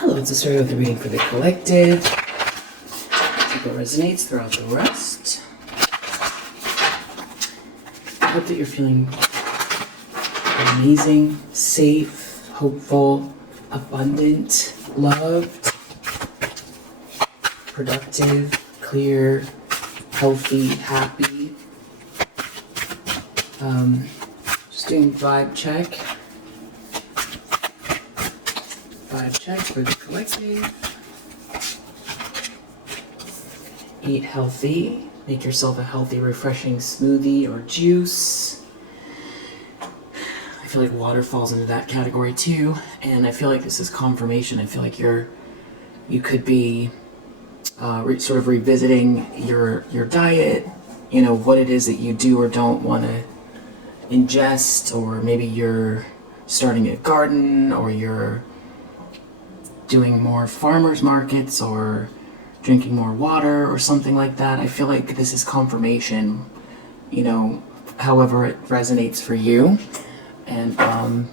Hello, it's a story with the reading for the collective. Hope it resonates throughout the rest. I hope that you're feeling amazing, safe, hopeful, abundant, loved, productive, clear, healthy, happy. Just doing vibe check. Vibe check for the collective. Eat healthy. Make yourself a healthy, refreshing smoothie or juice. I feel like water falls into that category too, and I feel like this is confirmation. I feel like you could be sort of revisiting your diet. You know what it is that you do or don't want to ingest, or maybe you're starting a garden, or you're doing more farmers markets, or drinking more water or something like that. I feel like this is confirmation, you know, however it resonates for you. And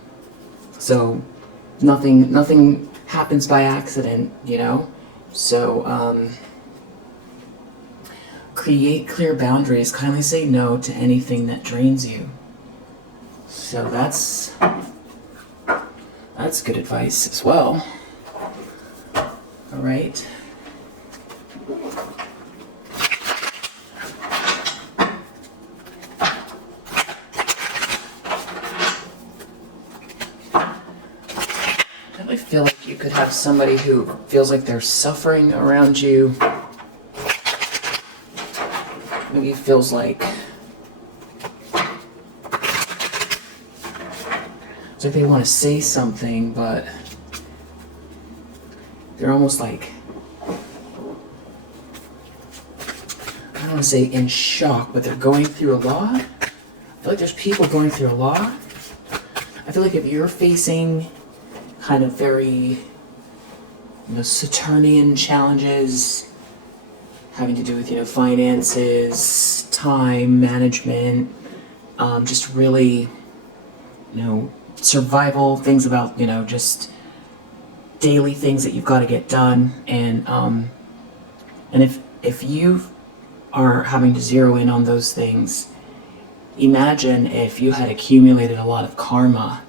so nothing happens by accident, you know. So create clear boundaries. Kindly say no to anything that drains you. So that's good advice as well. All right. I feel like you could have somebody who feels like they're suffering around you. Maybe feels like it's like they want to say something, but they're almost like, I don't want to say in shock, but they're going through a lot. I feel like there's people going through a lot. I feel like if you're facing kind of very, you know, Saturnian challenges having to do with, you know, finances, time management, just really, you know, survival, things about, you know, just daily things that you've got to get done. And if you are having to zero in on those things, imagine if you had accumulated a lot of karma,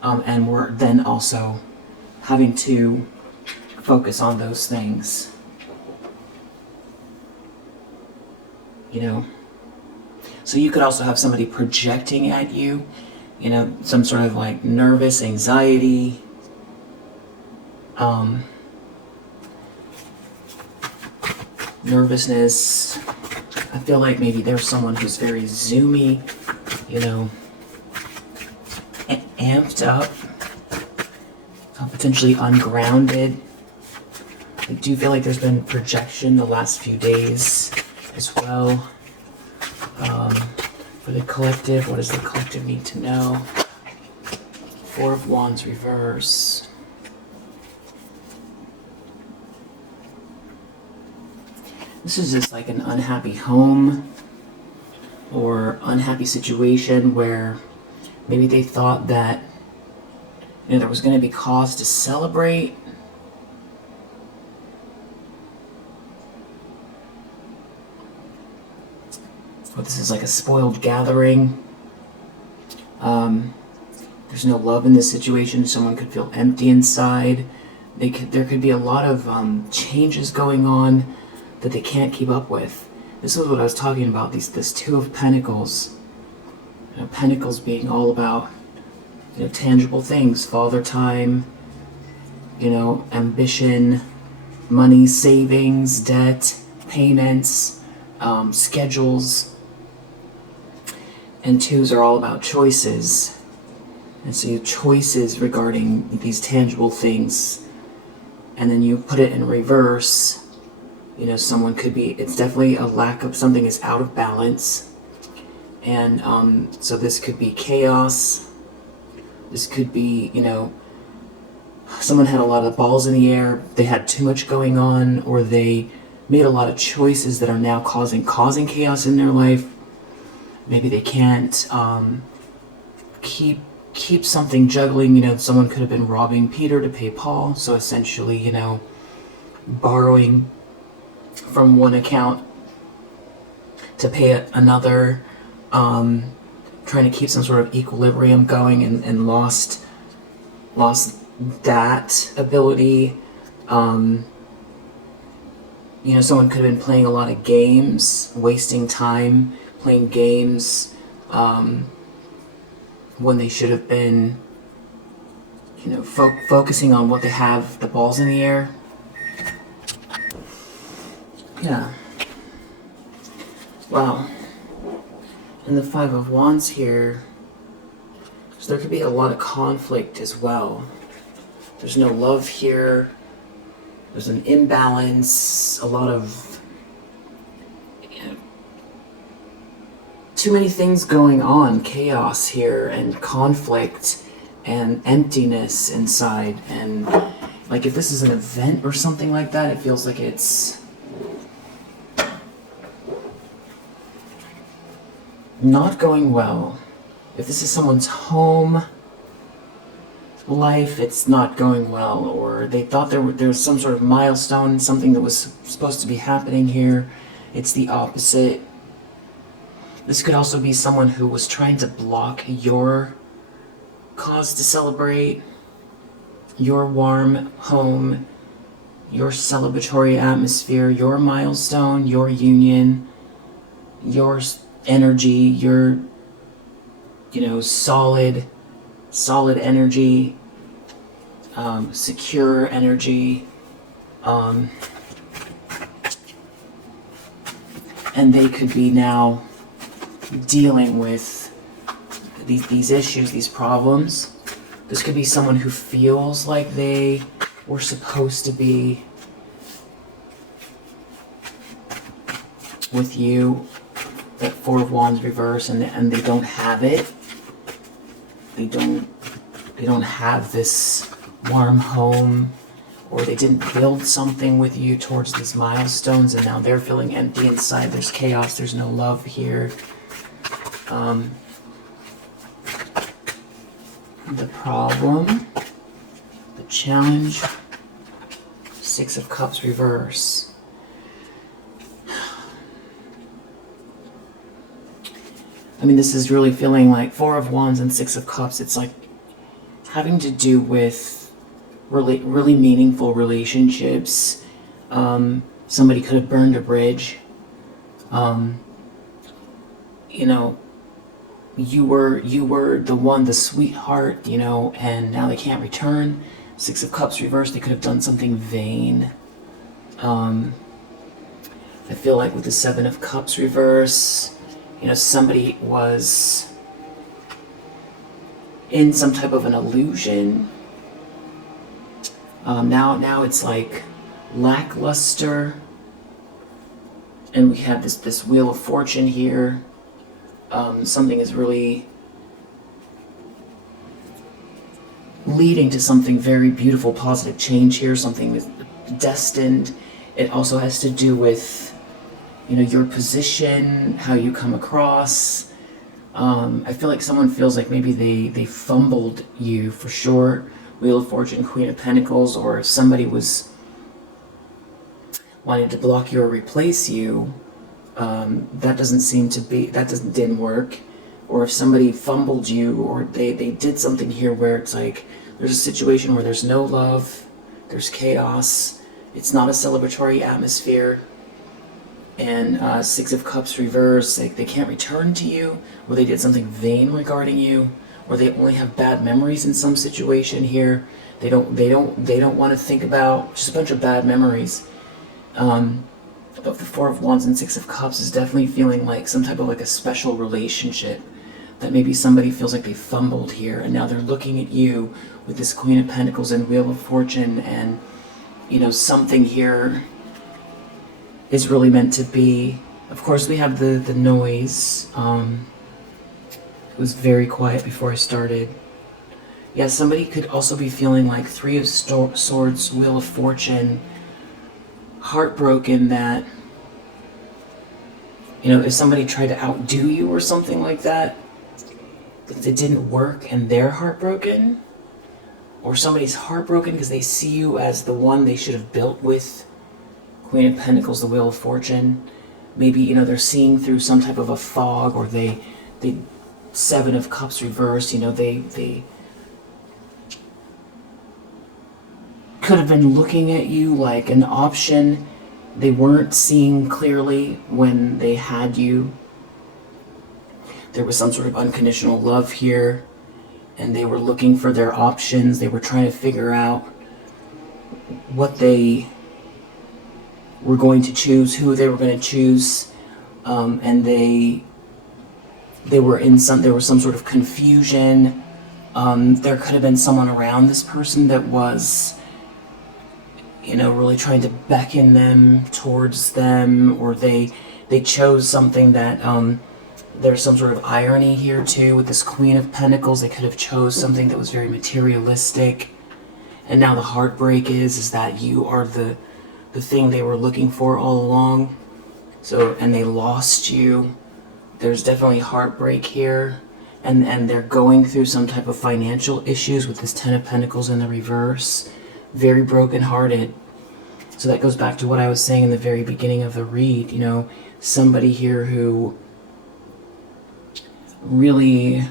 and were then also having to focus on those things, you know. So you could also have somebody projecting at you, you know, some sort of like nervous anxiety, nervousness. I feel like maybe there's someone who's very zoomy, you know, amped up, potentially ungrounded. I do feel like there's been projection the last few days as well. For the collective, what does the collective need to know? Four of Wands reverse. This is just like an unhappy home or unhappy situation where maybe they thought that, you know, there was going to be cause to celebrate. But this is like a spoiled gathering. There's no love in this situation. Someone could feel empty inside. There could be a lot of changes going on that they can't keep up with. This is what I was talking about. This Two of Pentacles. You know, Pentacles being all about, you know, tangible things, father time, you know, ambition, money, savings, debt, payments, schedules. And twos are all about choices. And so you have choices regarding these tangible things. And then you put it in reverse. You know, someone could be, it's definitely a lack of, something is out of balance. And so this could be chaos. This could be, you know, someone had a lot of balls in the air, they had too much going on, or they made a lot of choices that are now causing chaos in their life. Maybe they can't keep keep something juggling. You know, someone could have been robbing Peter to pay Paul, so essentially, you know, borrowing from one account to pay another, trying to keep some sort of equilibrium going, and lost that ability. You know, someone could have been playing a lot of games, wasting time playing games, when they should have been, you know, focusing on what they have, the balls in the air. Yeah. Wow. And the Five of Wands here, so there could be a lot of conflict as well. There's no love here. There's an imbalance, a lot of, you know, too many things going on, chaos here, and conflict, and emptiness inside. And like if this is an event or something like that, it feels like it's not going well. If this is someone's home life, it's not going well, or they thought there was some sort of milestone, something that was supposed to be happening here. It's the opposite. This could also be someone who was trying to block your cause to celebrate, your warm home, your celebratory atmosphere, your milestone, your union, your energy, your, you know, solid energy, secure energy, and they could be now dealing with these issues, these problems. This could be someone who feels like they were supposed to be with you, that Four of Wands reverse, and they don't have it. They don't have this warm home, or they didn't build something with you towards these milestones, and now they're feeling empty inside. There's chaos, there's no love here. The problem, the challenge, Six of Cups reverse. I mean, this is really feeling like Four of Wands and Six of Cups. It's like having to do with really meaningful relationships. Somebody could have burned a bridge. You know, you were the one, the sweetheart, you know, and now they can't return. Six of Cups reversed, they could have done something vain. I feel like with the Seven of Cups reverse, you know, somebody was in some type of an illusion. Now it's like lackluster, and we have this Wheel of Fortune here. Something is really leading to something very beautiful, positive change here. Something is destined. It also has to do with, you know, your position, how you come across. I feel like someone feels like maybe they fumbled you for sure. Wheel of Fortune, Queen of Pentacles, or if somebody was wanting to block you or replace you, that didn't work. Or if somebody fumbled you, or they did something here where it's like there's a situation where there's no love, there's chaos, it's not a celebratory atmosphere, and Six of Cups reverse, they can't return to you, or they did something vain regarding you, or they only have bad memories in some situation here. They don't want to think about, just a bunch of bad memories. But the Four of Wands and Six of Cups is definitely feeling like some type of like a special relationship, that maybe somebody feels like they fumbled here, and now they're looking at you with this Queen of Pentacles and Wheel of Fortune, and, you know, something here is really meant to be. Of course, we have the noise. It was very quiet before I started. Yeah, somebody could also be feeling like Three of Swords, Wheel of Fortune, heartbroken that, you know, if somebody tried to outdo you or something like that, it didn't work and they're heartbroken, or somebody's heartbroken because they see you as the one they should have built with. Queen of Pentacles, the Wheel of Fortune. Maybe, you know, they're seeing through some type of a fog, or they Seven of Cups reversed, you know, they could have been looking at you like an option. They weren't seeing clearly when they had you. There was some sort of unconditional love here, and they were looking for their options. They were trying to figure out what they were going to choose, who they were going to choose, and there was some sort of confusion. There could have been someone around this person that was, you know, really trying to beckon them towards them, or they chose something that, there's some sort of irony here too with this Queen of Pentacles. They could have chose something that was very materialistic, and now the heartbreak is that you are the thing they were looking for all along. So, and they lost you. There's definitely heartbreak here, and they're going through some type of financial issues with this Ten of Pentacles in the reverse. Very brokenhearted. So that goes back to what I was saying in the very beginning of the read. You know, somebody here who really,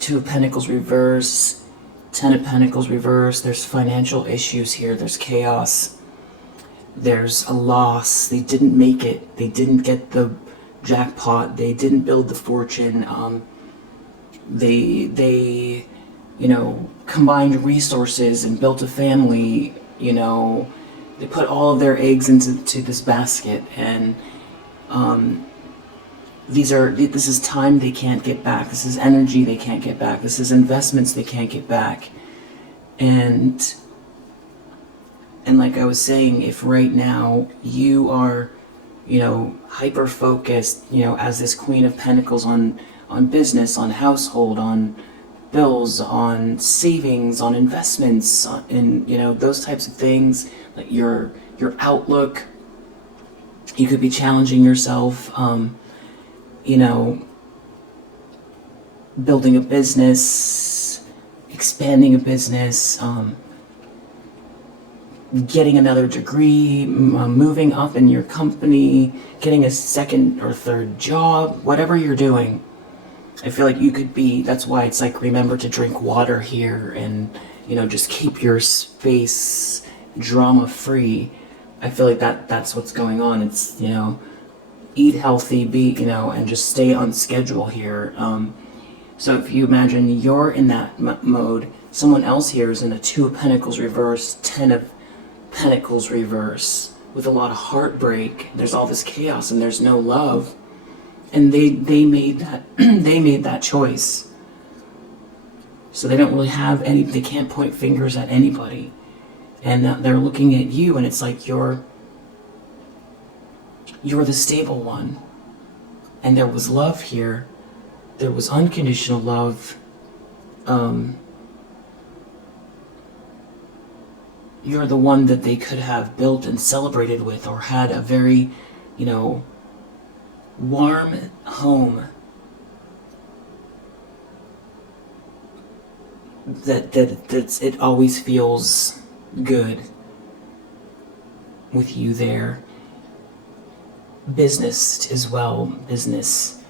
Two of Pentacles reverse, Ten of Pentacles reverse. There's financial issues here. There's chaos. There's a loss. They didn't make it. They didn't get the jackpot. They didn't build the fortune. They you know, combined resources and built a family. You know, they put all of their eggs into this basket, and this is time they can't get back. This is energy they can't get back. This is investments they can't get back. And like I was saying, if right now you are, you know, hyper focused, you know, as this Queen of Pentacles on business, on household, on bills, on savings, on investments, and you know, those types of things, like your outlook, you could be challenging yourself. You know, building a business, expanding a business, getting another degree, moving up in your company, getting a second or third job, whatever you're doing. I feel like you could be, that's why it's like, remember to drink water here, and, you know, just keep your space drama free. I feel like that's what's going on. It's, you know, eat healthy, you know, and just stay on schedule here. So if you imagine you're in that mode, someone else here is in a Two of Pentacles reverse, Ten of Pentacles reverse, with a lot of heartbreak. There's all this chaos and there's no love, and they made that they made that choice. So they don't really have any. They can't point fingers at anybody, and they're looking at you, and it's like you're the stable one. And there was love here. There was unconditional love. You're the one that they could have built and celebrated with, or had a very, you know, warm home. That it always feels good with you there. Business as well. Business.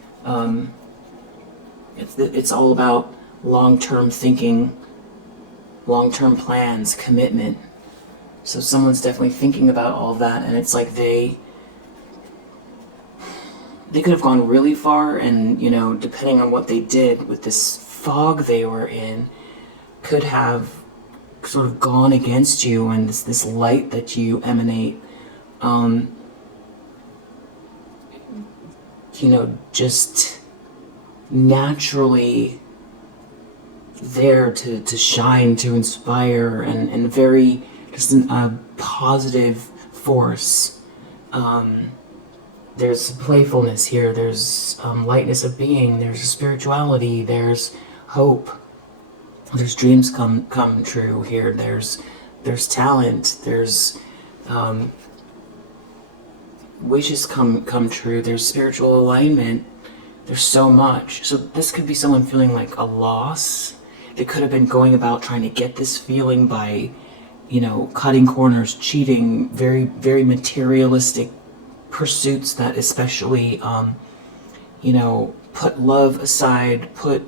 It's all about long-term thinking, long-term plans, commitment. So someone's definitely thinking about all of that, and it's like they could have gone really far, and, you know, depending on what they did with this fog they were in, could have sort of gone against you, and this light that you emanate, you know, just naturally there to shine, to inspire, and very just a positive force. There's playfulness here, there's lightness of being, there's spirituality, there's hope, there's dreams come true here, there's talent, there's wishes come true, there's spiritual alignment, There's so much. So this could be someone feeling like a loss. They could have been going about trying to get this feeling by, cutting corners, cheating, very, very materialistic pursuits that especially, put love aside, put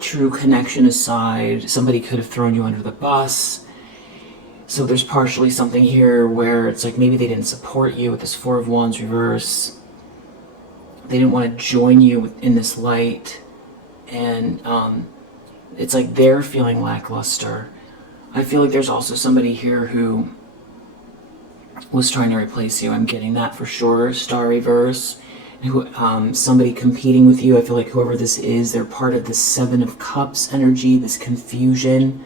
true connection aside. Somebody could have thrown you under the bus. So there's partially something here where it's like maybe they didn't support you with this Four of Wands reverse. They didn't want to join you in this light. And it's like they're feeling lackluster. I feel like there's also somebody here who was trying to replace you. I'm getting that for sure. Star reverse. Who, somebody competing with you. I feel like whoever this is, they're part of this Seven of Cups energy, this confusion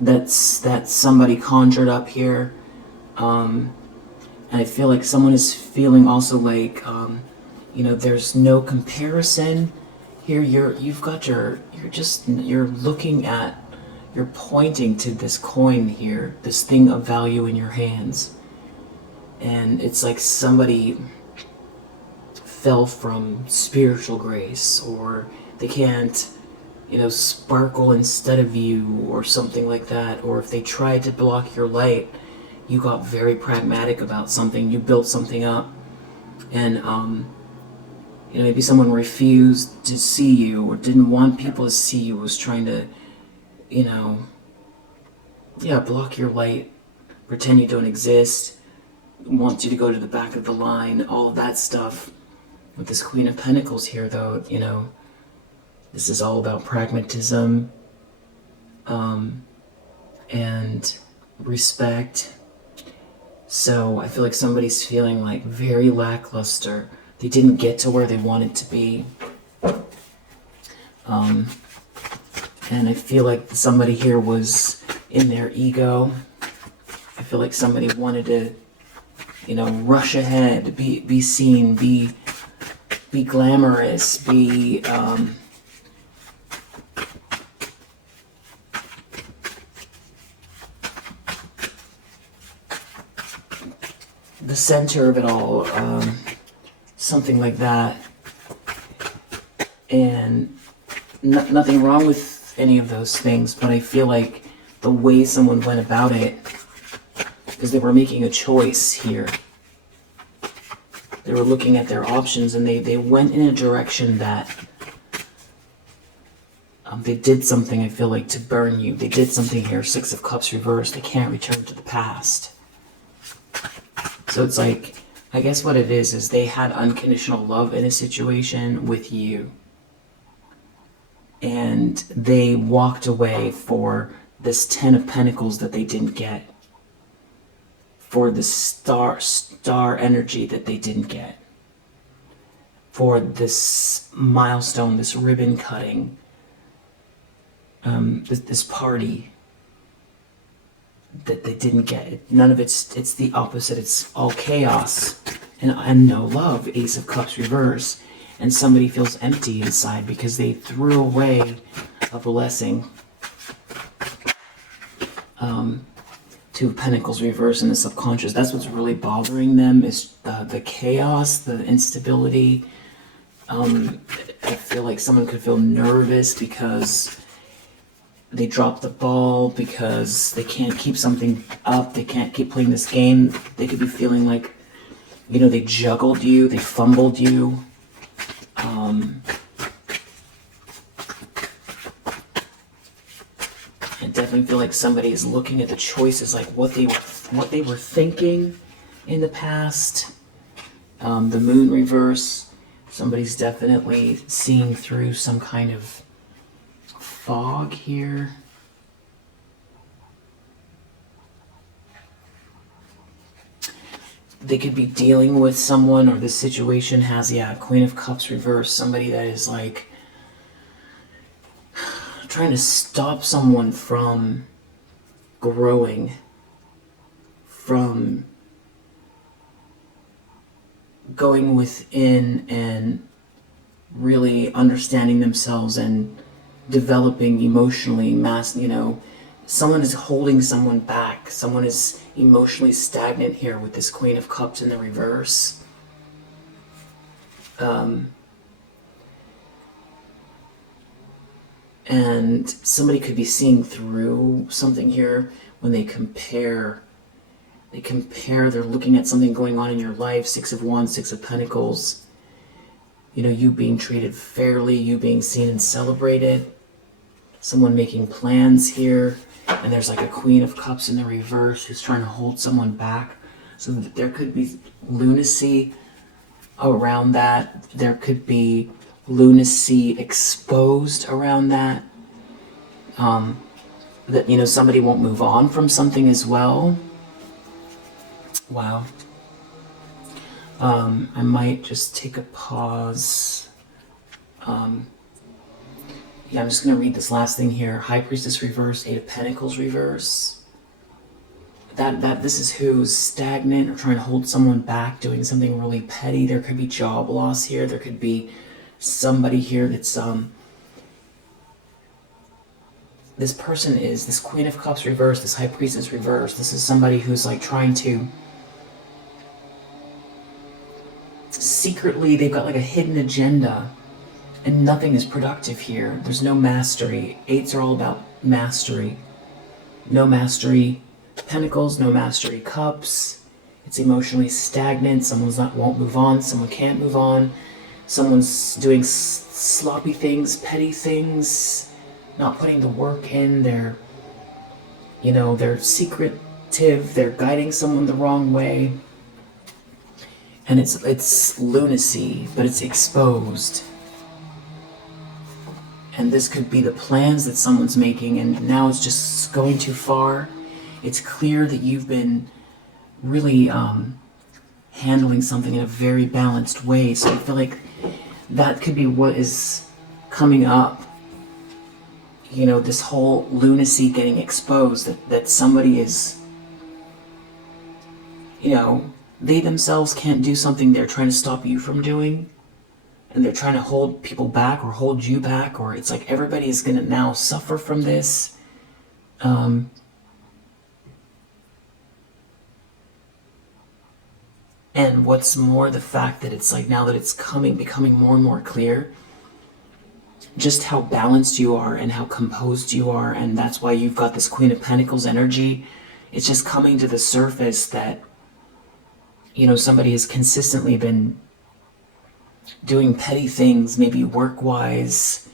that somebody conjured up here. And I feel like someone is feeling also like, there's no comparison here. You're pointing to this coin here, this thing of value in your hands. And it's like somebody fell from spiritual grace, or they can't sparkle instead of you, or something like that. Or if they tried to block your light, you got very pragmatic about something, you built something up, and maybe someone refused to see you or didn't want people to see you, was trying to block your light, pretend you don't exist, wants you to go to the back of the line, all of that stuff. With this Queen of Pentacles here, though, this is all about pragmatism, and respect. So I feel like somebody's feeling like very lackluster. They didn't get to where they wanted to be. And I feel like somebody here was in their ego. I feel like somebody wanted to, rush ahead, be seen, be glamorous, be the center of it all, something like that. And nothing wrong with any of those things, but I feel like the way someone went about it, because they were making a choice here. They were looking at their options, and they went in a direction that they did something, I feel like, to burn you. They did something here. Six of Cups reversed. They can't return to the past. So it's like, I guess what it is they had unconditional love in a situation with you. And they walked away for this Ten of Pentacles that they didn't get. For the star energy that they didn't get. For this milestone, this ribbon cutting, this party that they didn't get. None of it's the opposite. It's all chaos and no love. Ace of Cups reverse. And somebody feels empty inside because they threw away a blessing. Two of Pentacles reverse in the subconscious. That's what's really bothering them, is the chaos, the instability. I feel like someone could feel nervous because they dropped the ball, because they can't keep something up, they can't keep playing this game. They could be feeling like, they juggled you, they fumbled you. I definitely feel like somebody is looking at the choices, like what they were thinking in the past. The Moon reverse. Somebody's definitely seeing through some kind of fog here. They could be dealing with someone, or the situation has, Queen of Cups reverse. Somebody that is like trying to stop someone from growing, from going within and really understanding themselves and developing emotionally. Someone is holding someone back. Someone is emotionally stagnant here with this Queen of Cups in the reverse. And somebody could be seeing through something here when they compare. They're looking at something going on in your life, 6 of Wands, 6 of Pentacles. You know, you being treated fairly, you being seen and celebrated. Someone making plans here. And there's like a Queen of Cups in the reverse who's trying to hold someone back. So there could be lunacy around that. There could be lunacy exposed around that. That, you know, somebody won't move on from something as well. Wow. I might just take a pause. Yeah, I'm just going to read this last thing here. High Priestess reverse, 8 of Pentacles reverse. This is who's stagnant or trying to hold someone back, doing something really petty. There could be job loss here. There could be somebody here that's this person is this Queen of Cups reverse, this High Priestess reverse. This is somebody who's like trying to secretly, they've got like a hidden agenda. And nothing is productive here. There's no mastery. 8s are all about mastery. No mastery Pentacles, no mastery Cups. It's emotionally stagnant. Someone's won't move on. Someone can't move on. Someone's doing sloppy things, petty things, not putting the work in. They're secretive. They're guiding someone the wrong way. And it's lunacy, but it's exposed. And this could be the plans that someone's making, and now it's just going too far. It's clear that you've been really handling something in a very balanced way. So I feel like that could be what is coming up. You know, this whole lunacy getting exposed, that somebody is, you know, they themselves can't do something they're trying to stop you from doing. And they're trying to hold people back or hold you back, or it's like everybody is going to now suffer from this. And what's more, the fact that it's like now that it's becoming more and more clear just how balanced you are and how composed you are, and that's why you've got this Queen of Pentacles energy. It's just coming to the surface that, you know, somebody has consistently been doing petty things, maybe work-wise.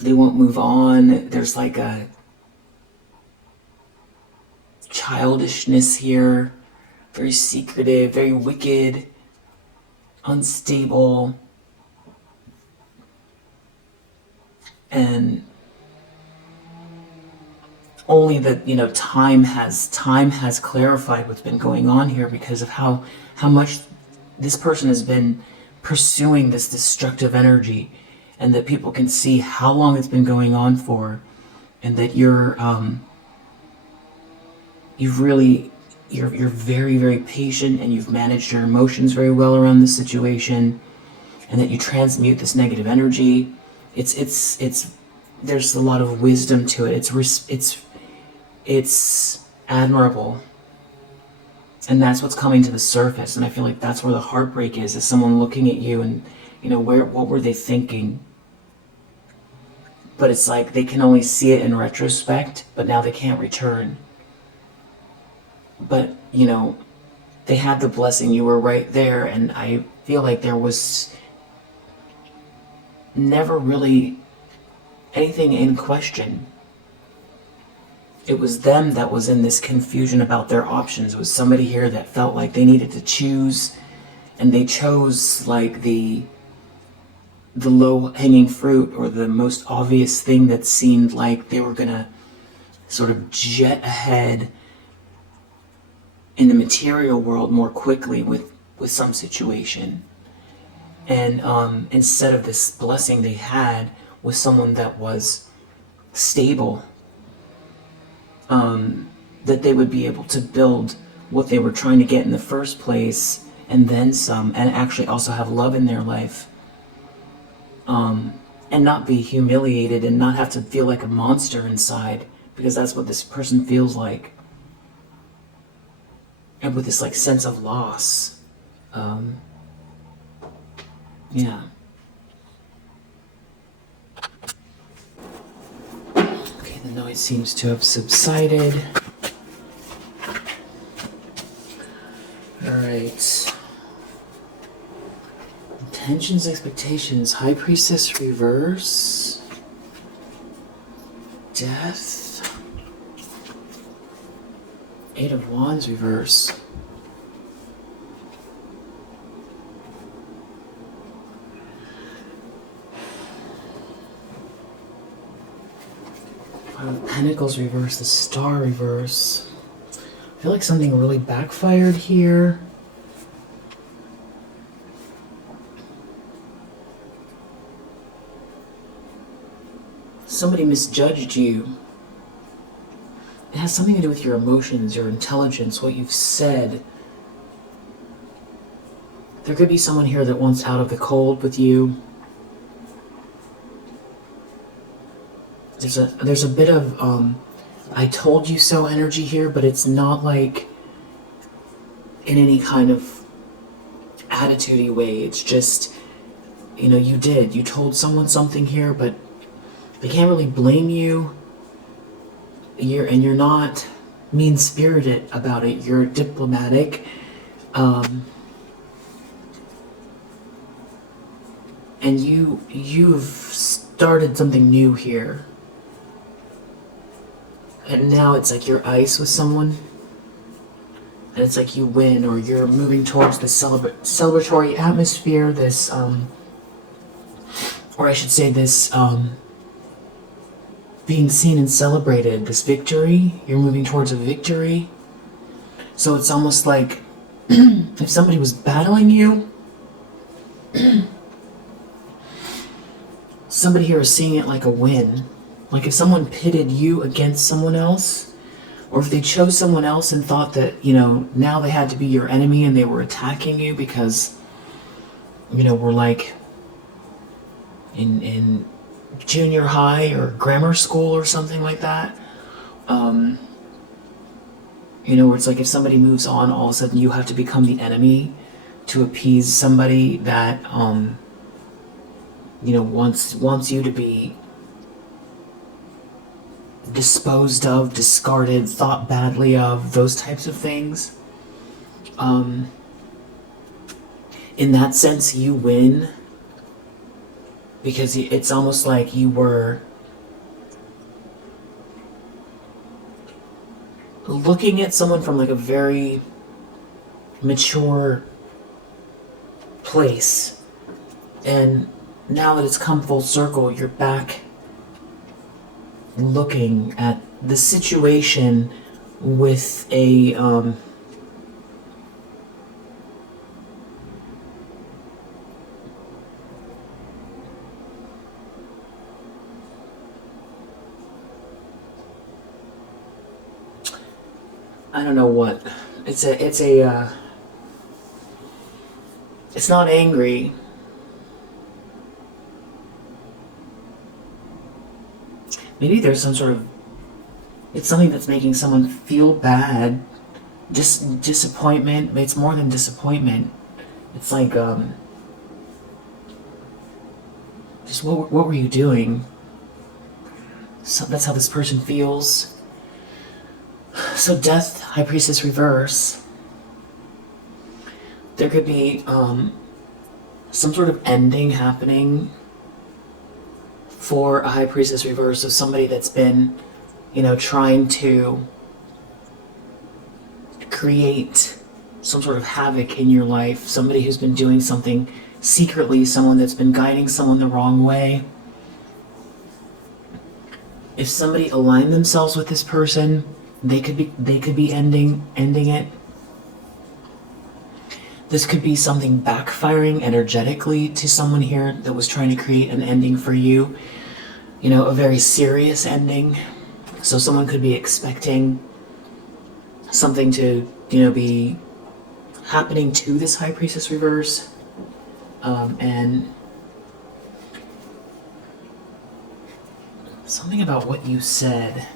They won't move on. There's like a childishness here, very secretive, very wicked, unstable. And only that, you know, time has clarified what's been going on here, because of how much this person has been pursuing this destructive energy, and that people can see how long it's been going on for, and that you're very, very patient, and you've managed your emotions very well around this situation, and that you transmute this negative energy. It's there's a lot of wisdom to it. It's admirable. And that's what's coming to the surface. And I feel like that's where the heartbreak is someone looking at you and, you know, what were they thinking? But it's like they can only see it in retrospect, but now they can't return. But, you know, they had the blessing. You were right there. And I feel like there was never really anything in question. It was them that was in this confusion about their options. It was somebody here that felt like they needed to choose, and they chose like the low-hanging fruit, or the most obvious thing that seemed like they were gonna sort of jet ahead in the material world more quickly with some situation. And instead of this blessing they had with someone that was stable, that they would be able to build what they were trying to get in the first place, and then some, and actually also have love in their life, and not be humiliated and not have to feel like a monster inside, because that's what this person feels like, and with this like sense of loss. Yeah. Okay, the noise seems to have subsided. Alright. Intentions, expectations, High Priestess reverse. Death. Eight of Wands reverse. Five of Pentacles reverse, the Star reverse. I feel like something really backfired here. Somebody misjudged you. It has something to do with your emotions, your intelligence, what you've said. There could be someone here that wants out of the cold with you. There's a bit of I told you so energy here, but it's not like in any kind of attitude-y way. It's just, you know, you told someone something here, but they can't really blame you. You're not mean-spirited about it. You're diplomatic. And you've started something new here. And now it's like you're ice with someone. And it's like you win, or you're moving towards this celebratory atmosphere, this, or I should say this, being seen and celebrated, this victory. You're moving towards a victory. So it's almost like if somebody was battling you, somebody here is seeing it like a win. Like if someone pitted you against someone else, or if they chose someone else and thought that, you know, now they had to be your enemy and they were attacking you because, you know, we're like in junior high or grammar school or something like that. You know, where it's like if somebody moves on, all of a sudden you have to become the enemy to appease somebody that, you know, wants you to be disposed of, discarded, thought badly of, those types of things. In that sense, you win, because it's almost like you were looking at someone from like a very mature place, and now that it's come full circle, you're back looking at the situation with a I don't know what. It's not angry. Maybe there's some sort of, it's something that's making someone feel bad. Just disappointment. It's more than disappointment. It's like, just what were you doing? So that's how this person feels. So Death, High Priestess reverse. There could be some sort of ending happening for a High Priestess reverse of somebody that's been, you know, trying to create some sort of havoc in your life. Somebody who's been doing something secretly, someone that's been guiding someone the wrong way. If somebody aligned themselves with this person, they could be ending it. This could be something backfiring energetically to someone here that was trying to create an ending for you. You know, a very serious ending. So someone could be expecting something to, you know, be happening to this High Priestess reverse. And something about what you said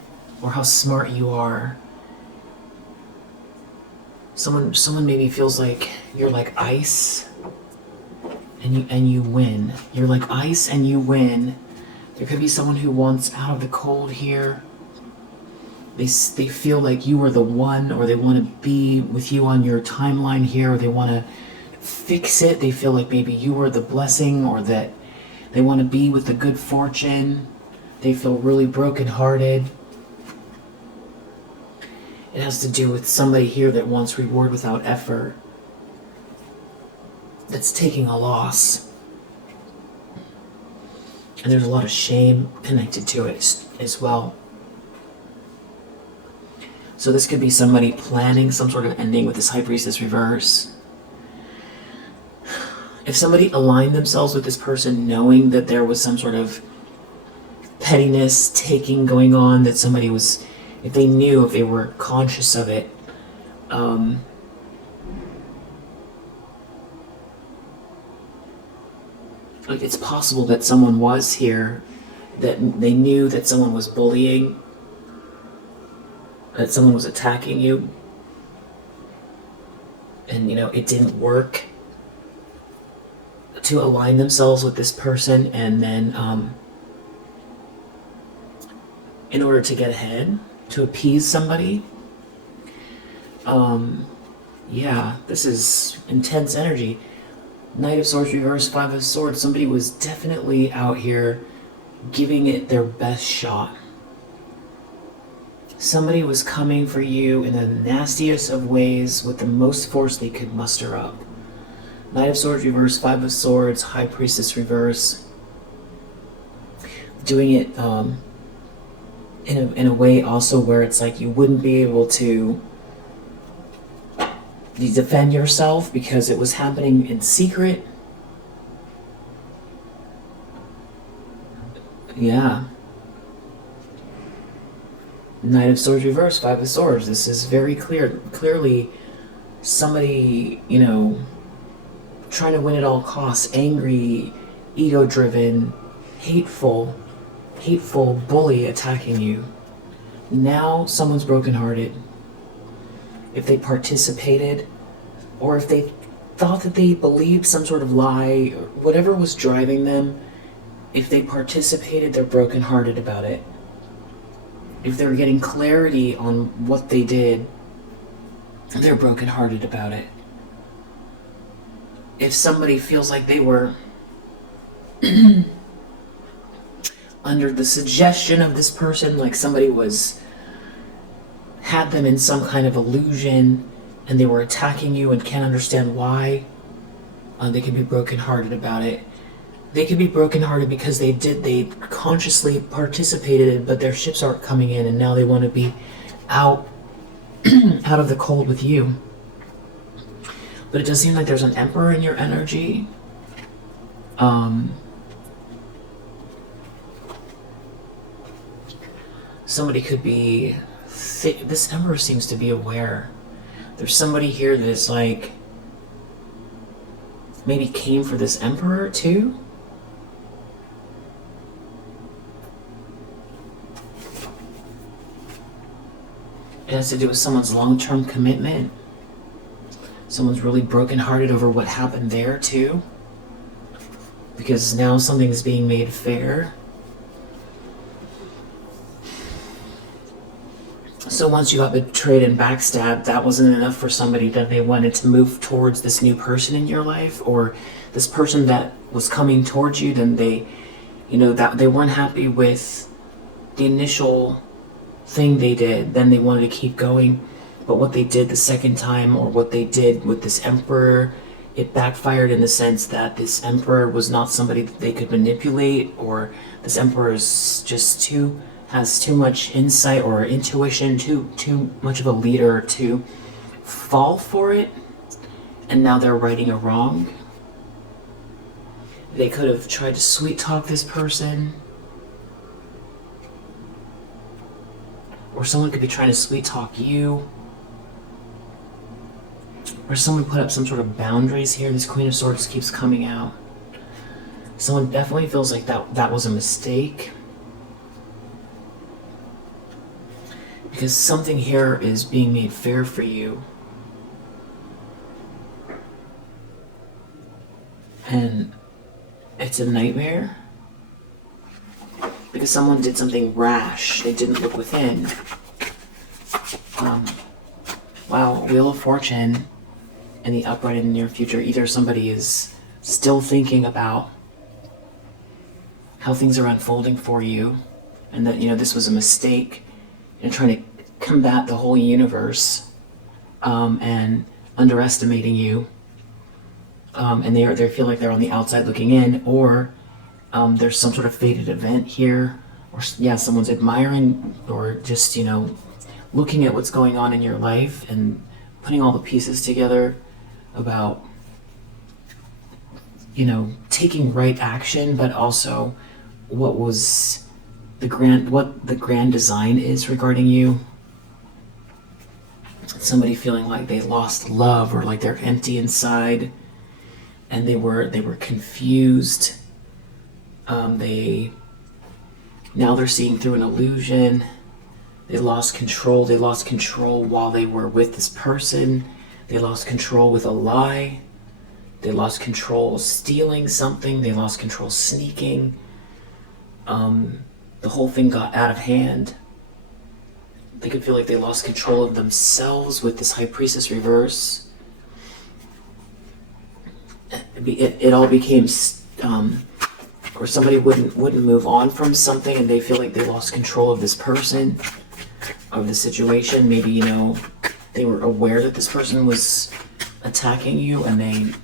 or how smart you are. Someone maybe feels like you're like ice, and you win. You're like ice and you win. There could be someone who wants out of the cold here. They feel like you are the one, or they want to be with you on your timeline here, or they want to fix it. They feel like maybe you are the blessing, or that they want to be with the good fortune. They feel really brokenhearted. It has to do with somebody here that wants reward without effort, that's taking a loss. And there's a lot of shame connected to it as well. So this could be somebody planning some sort of ending with this High Priestess reverse. If somebody aligned themselves with this person knowing that there was some sort of pettiness taking going on, that somebody was, if they knew, if they were conscious of it, like it's possible that someone was here, that they knew that someone was bullying, that someone was attacking you, and it didn't work to align themselves with this person, and then in order to get ahead, to appease somebody. Yeah, this is intense energy. Knight of Swords reverse, Five of Swords. Somebody was definitely out here giving it their best shot. Somebody was coming for you in the nastiest of ways with the most force they could muster up. Knight of Swords reverse, Five of Swords, High Priestess reverse. Doing it in a way also where it's like you wouldn't be able to defend yourself because it was happening in secret. Yeah. Knight of Swords reverse, Five of Swords. This is very clearly somebody, trying to win at all costs, angry, ego-driven, hateful bully attacking you. Now someone's brokenhearted. If they participated, or if they thought that they believed some sort of lie, or whatever was driving them, if they participated, they're brokenhearted about it. If they're getting clarity on what they did, they're brokenhearted about it. If somebody feels like they were under the suggestion of this person, like somebody had them in some kind of illusion and they were attacking you and can't understand why, they can be brokenhearted about it. They could be brokenhearted because they consciously participated, but their ships aren't coming in, and now they want to be out of the cold with you. But it does seem like there's an Emperor in your energy. Somebody could be... This Emperor seems to be aware. There's somebody here that is like... maybe came for this Emperor too? It has to do with someone's long-term commitment. Someone's really brokenhearted over what happened there too. Because now something's being made fair. So once you got betrayed and backstabbed, that wasn't enough for somebody, that they wanted to move towards this new person in your life, or this person that was coming towards you, then they, that they weren't happy with the initial thing they did, then they wanted to keep going. But what they did the second time, or what they did with this Emperor, it backfired in the sense that this Emperor was not somebody that they could manipulate, or this Emperor is just has too much insight or intuition, too much of a leader to fall for it, and now they're righting a wrong. They could have tried to sweet talk this person, or someone could be trying to sweet talk you, or someone put up some sort of boundaries here. This Queen of Swords keeps coming out. Someone definitely feels like that was a mistake, because something here is being made fair for you. And it's a nightmare because someone did something rash. They didn't look within. Wow, Wheel of Fortune in the upright in the near future. Either somebody is still thinking about how things are unfolding for you, and that, this was a mistake, and trying to combat the whole universe, and underestimating you, and they feel like they're on the outside looking in, or there's some sort of fated event here, or someone's admiring, or just looking at what's going on in your life and putting all the pieces together about taking right action, but also what the grand design is regarding you. Somebody feeling like they lost love, or like they're empty inside, and they were confused. Now they're seeing through an illusion. They lost control. They lost control while they were with this person. They lost control with a lie. They lost control stealing something. They lost control sneaking. The whole thing got out of hand. They could feel like they lost control of themselves with this High Priestess reverse. It all became, or somebody wouldn't move on from something, and they feel like they lost control of this person, of the situation. Maybe, they were aware that this person was attacking you, and they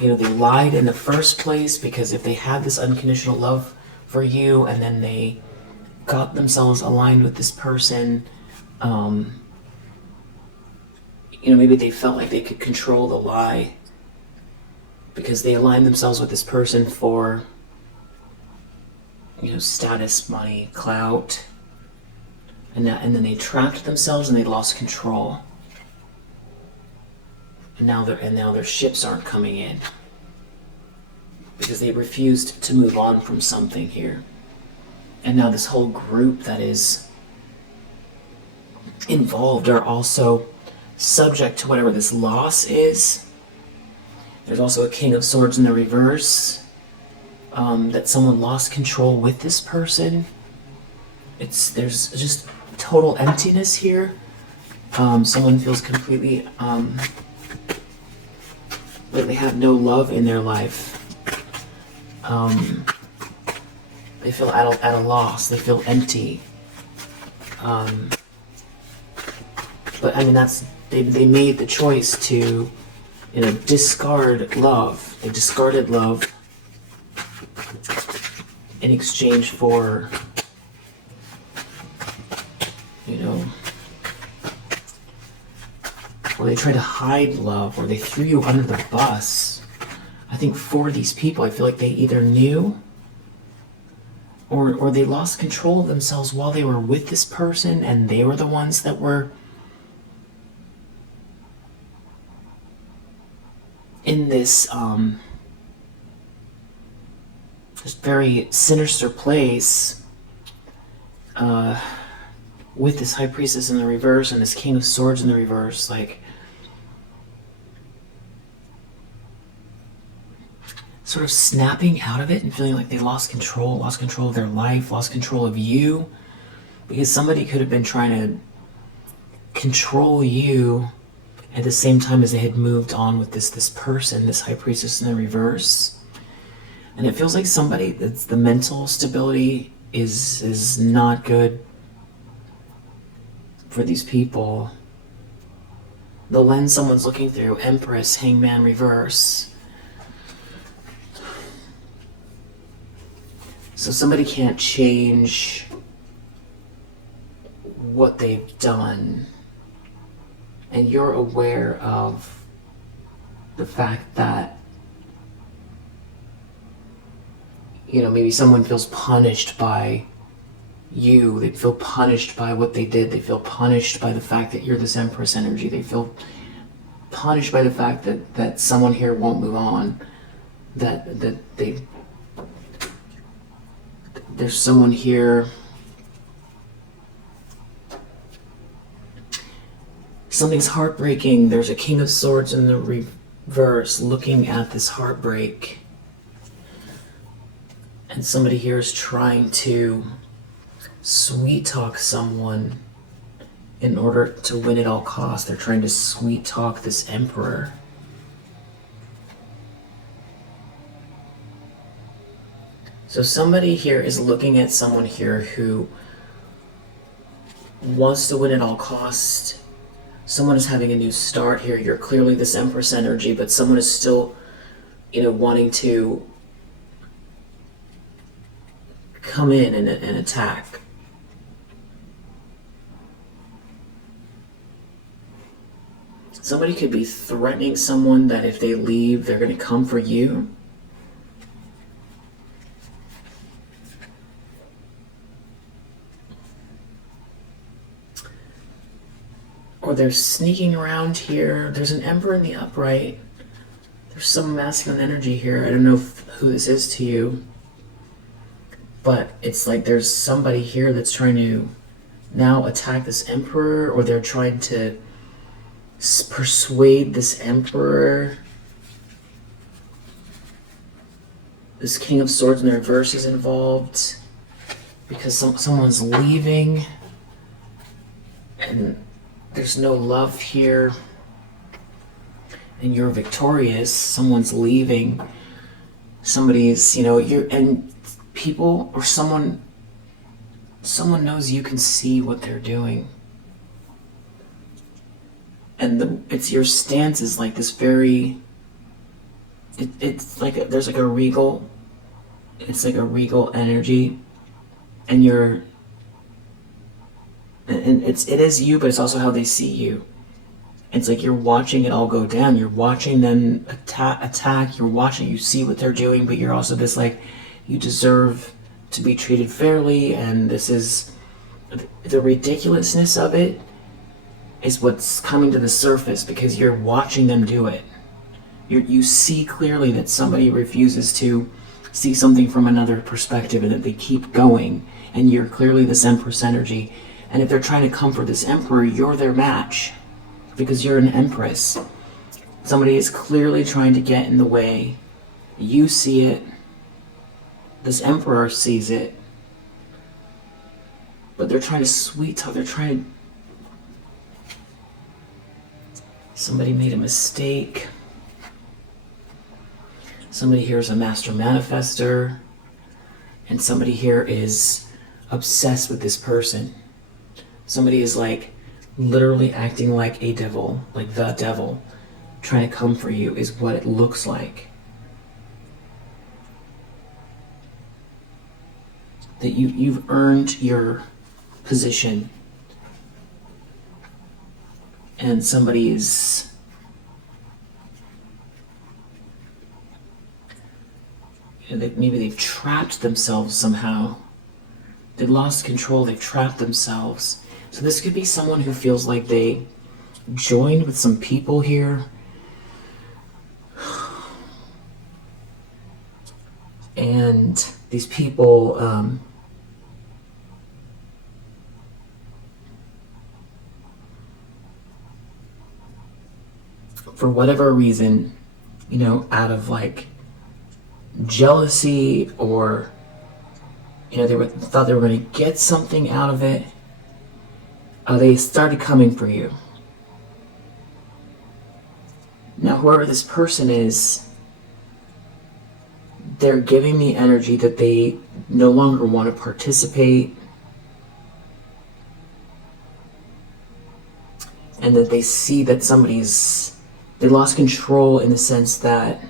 lied in the first place, because if they had this unconditional love for you, and then they got themselves aligned with this person, maybe they felt like they could control the lie because they aligned themselves with this person for, status, money, clout, and then they trapped themselves and they lost control. And now their ships aren't coming in because they refused to move on from something here. And now this whole group that is involved are also subject to whatever this loss is. There's also a King of Swords in the reverse, that someone lost control with this person. There's just total emptiness here. Someone feels completely, like they have no love in their life. They feel at a loss. They feel empty. But they made the choice to, discard love. They discarded love in exchange for, or they tried to hide love, or they threw you under the bus. I think for these people, I feel like they either knew, or they lost control of themselves while they were with this person, and they were the ones that were in this very sinister place, with this High Priestess in the reverse and this King of Swords in the reverse, like sort of snapping out of it and feeling like they lost control of their life, lost control of you, because somebody could have been trying to control you at the same time as they had moved on with this person, this High Priestess in the reverse. And it feels like that's the mental stability is not good for these people. The lens someone's looking through, Empress, Hangman reverse. So somebody can't change what they've done, and you're aware of the fact that, maybe someone feels punished by you. They feel punished by what they did. They feel punished by the fact that you're this Empress energy. They feel punished by the fact that someone here won't move on. There's someone here. Something's heartbreaking. There's a King of Swords in the verse looking at this heartbreak, and somebody here is trying to sweet talk someone in order to win at all costs. They're trying to sweet talk this emperor. So somebody here is looking at someone here who wants to win at all costs. Someone is having a new start here. You're clearly this Empress energy, but someone is still, wanting to come in and attack. Somebody could be threatening someone that if they leave, they're going to come for you. Or they're sneaking around here. There's an Emperor in the upright. There's some masculine energy here. I don't know who this is to you. But it's like there's somebody here that's trying to now attack this Emperor, or they're trying to persuade this Emperor. This King of Swords in the reverse is involved because someone's leaving and there's no love here, and you're victorious. Someone's leaving. Somebody's, and people or someone knows you can see what they're doing. And it's your stance is like this very, it's like there's like a regal, it's like a regal energy, and it is you, but it's also how they see you. It's like you're watching it all go down. You're watching them attack. You see what they're doing, but you're also this like, you deserve to be treated fairly, and this is the ridiculousness of it is what's coming to the surface because you're watching them do it. You see clearly that somebody refuses to see something from another perspective and that they keep going, and you're clearly this Empress energy. And if they're trying to come for this Emperor, you're their match because you're an Empress. Somebody is clearly trying to get in the way. You see it. This Emperor sees it. But they're trying to sweet talk. They're trying to... Somebody made a mistake. Somebody here is a master manifester. And somebody here is obsessed with this person. Somebody is like literally acting like a devil, like the devil, trying to come for you is what it looks like. That you've earned your position, and somebody is maybe they've trapped themselves somehow. They've lost control. They've trapped themselves. So this could be someone who feels like they joined with some people here. And these people, for whatever reason, out of like jealousy or, they thought they were going to get something out of it. They started coming for you. Now, whoever this person is, they're giving the energy that they no longer want to participate, and that they see that they lost control in the sense that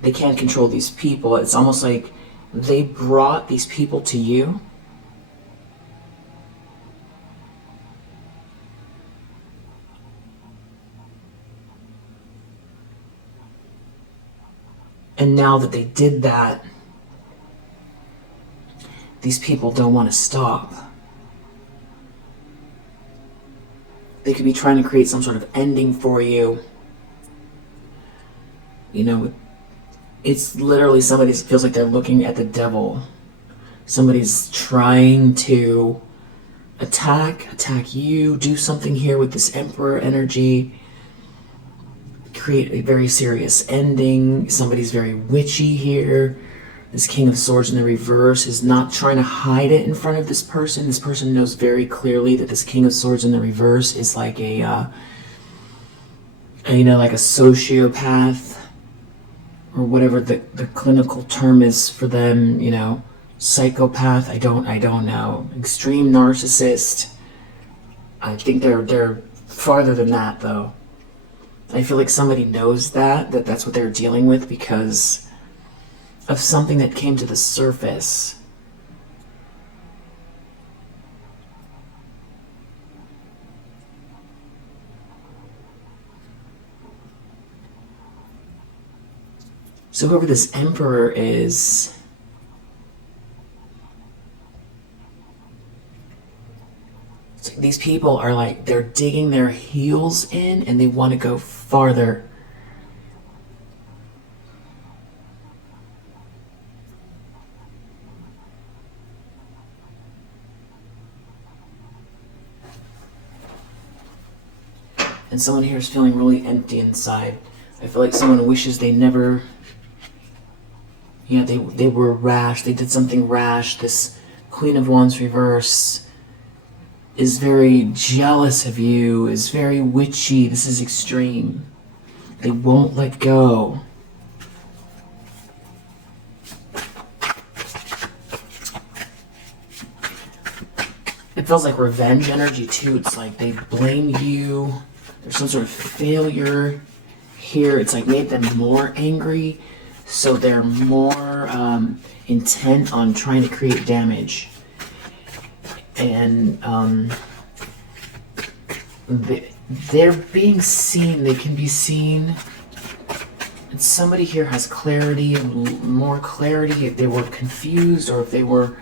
they can't control these people. It's almost like they brought these people to you. And now that they did that, these people don't want to stop. They could be trying to create some sort of ending for you. It's literally somebody feels like they're looking at the devil. Somebody's trying to attack you, do something here with this Emperor energy, create a very serious ending. Somebody's very witchy here. This King of Swords in the reverse is not trying to hide it in front of this person. This person knows very clearly that this King of Swords in the reverse is like a, like a sociopath, or whatever the clinical term is for them, psychopath. I don't know. Extreme narcissist. I think they're farther than that, though. I feel like somebody knows that's what they're dealing with because of something that came to the surface. So whoever this Emperor is, it's like these people are like, they're digging their heels in and they want to go farther. And someone here is feeling really empty inside. I feel like someone wishes they never, they were rash. They did something rash. This Queen of Wands reverse is very jealous of you, is very witchy. This is extreme. They won't let go. It feels like revenge energy too. It's like they blame you. There's some sort of failure here. It's like made them more angry, so they're more intent on trying to create damage. And they're being seen. They can be seen. And somebody here has clarity, more clarity. If they were confused or if they were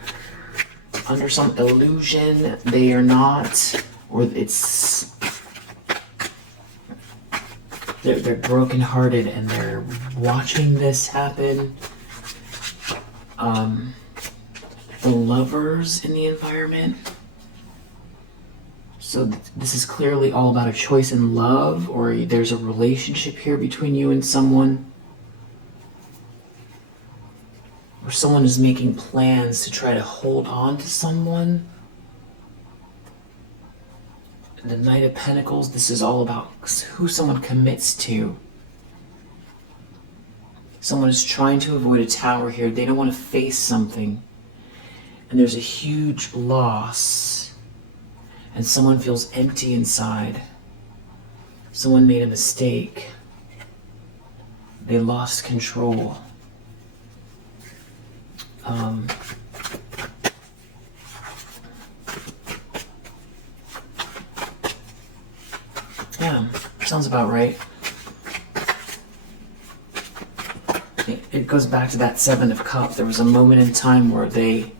under some illusion, they are not. Or it's... They're brokenhearted and they're watching this happen. The Lovers in the environment. So this is clearly all about a choice in love, or there's a relationship here between you and someone. Or someone is making plans to try to hold on to someone. The Knight of Pentacles, this is all about who someone commits to. Someone is trying to avoid a tower here. They don't want to face something. And there's a huge loss. And someone feels empty inside. Someone made a mistake. They lost control. Yeah, sounds about right. It goes back to that Seven of Cups. There was a moment in time where they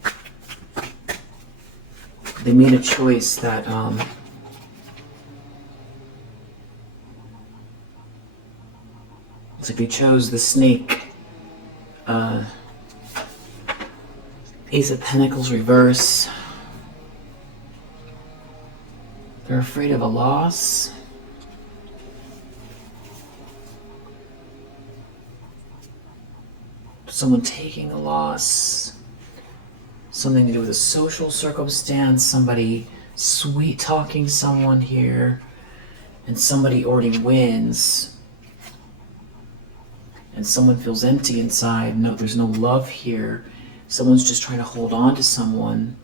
made a choice that it's like they chose the snake. Ace of Pentacles reverse. They're afraid of a loss. Someone taking a loss. Something to do with a social circumstance. Somebody sweet talking someone here. And somebody already wins. And someone feels empty inside. No, there's no love here. Someone's just trying to hold on to someone.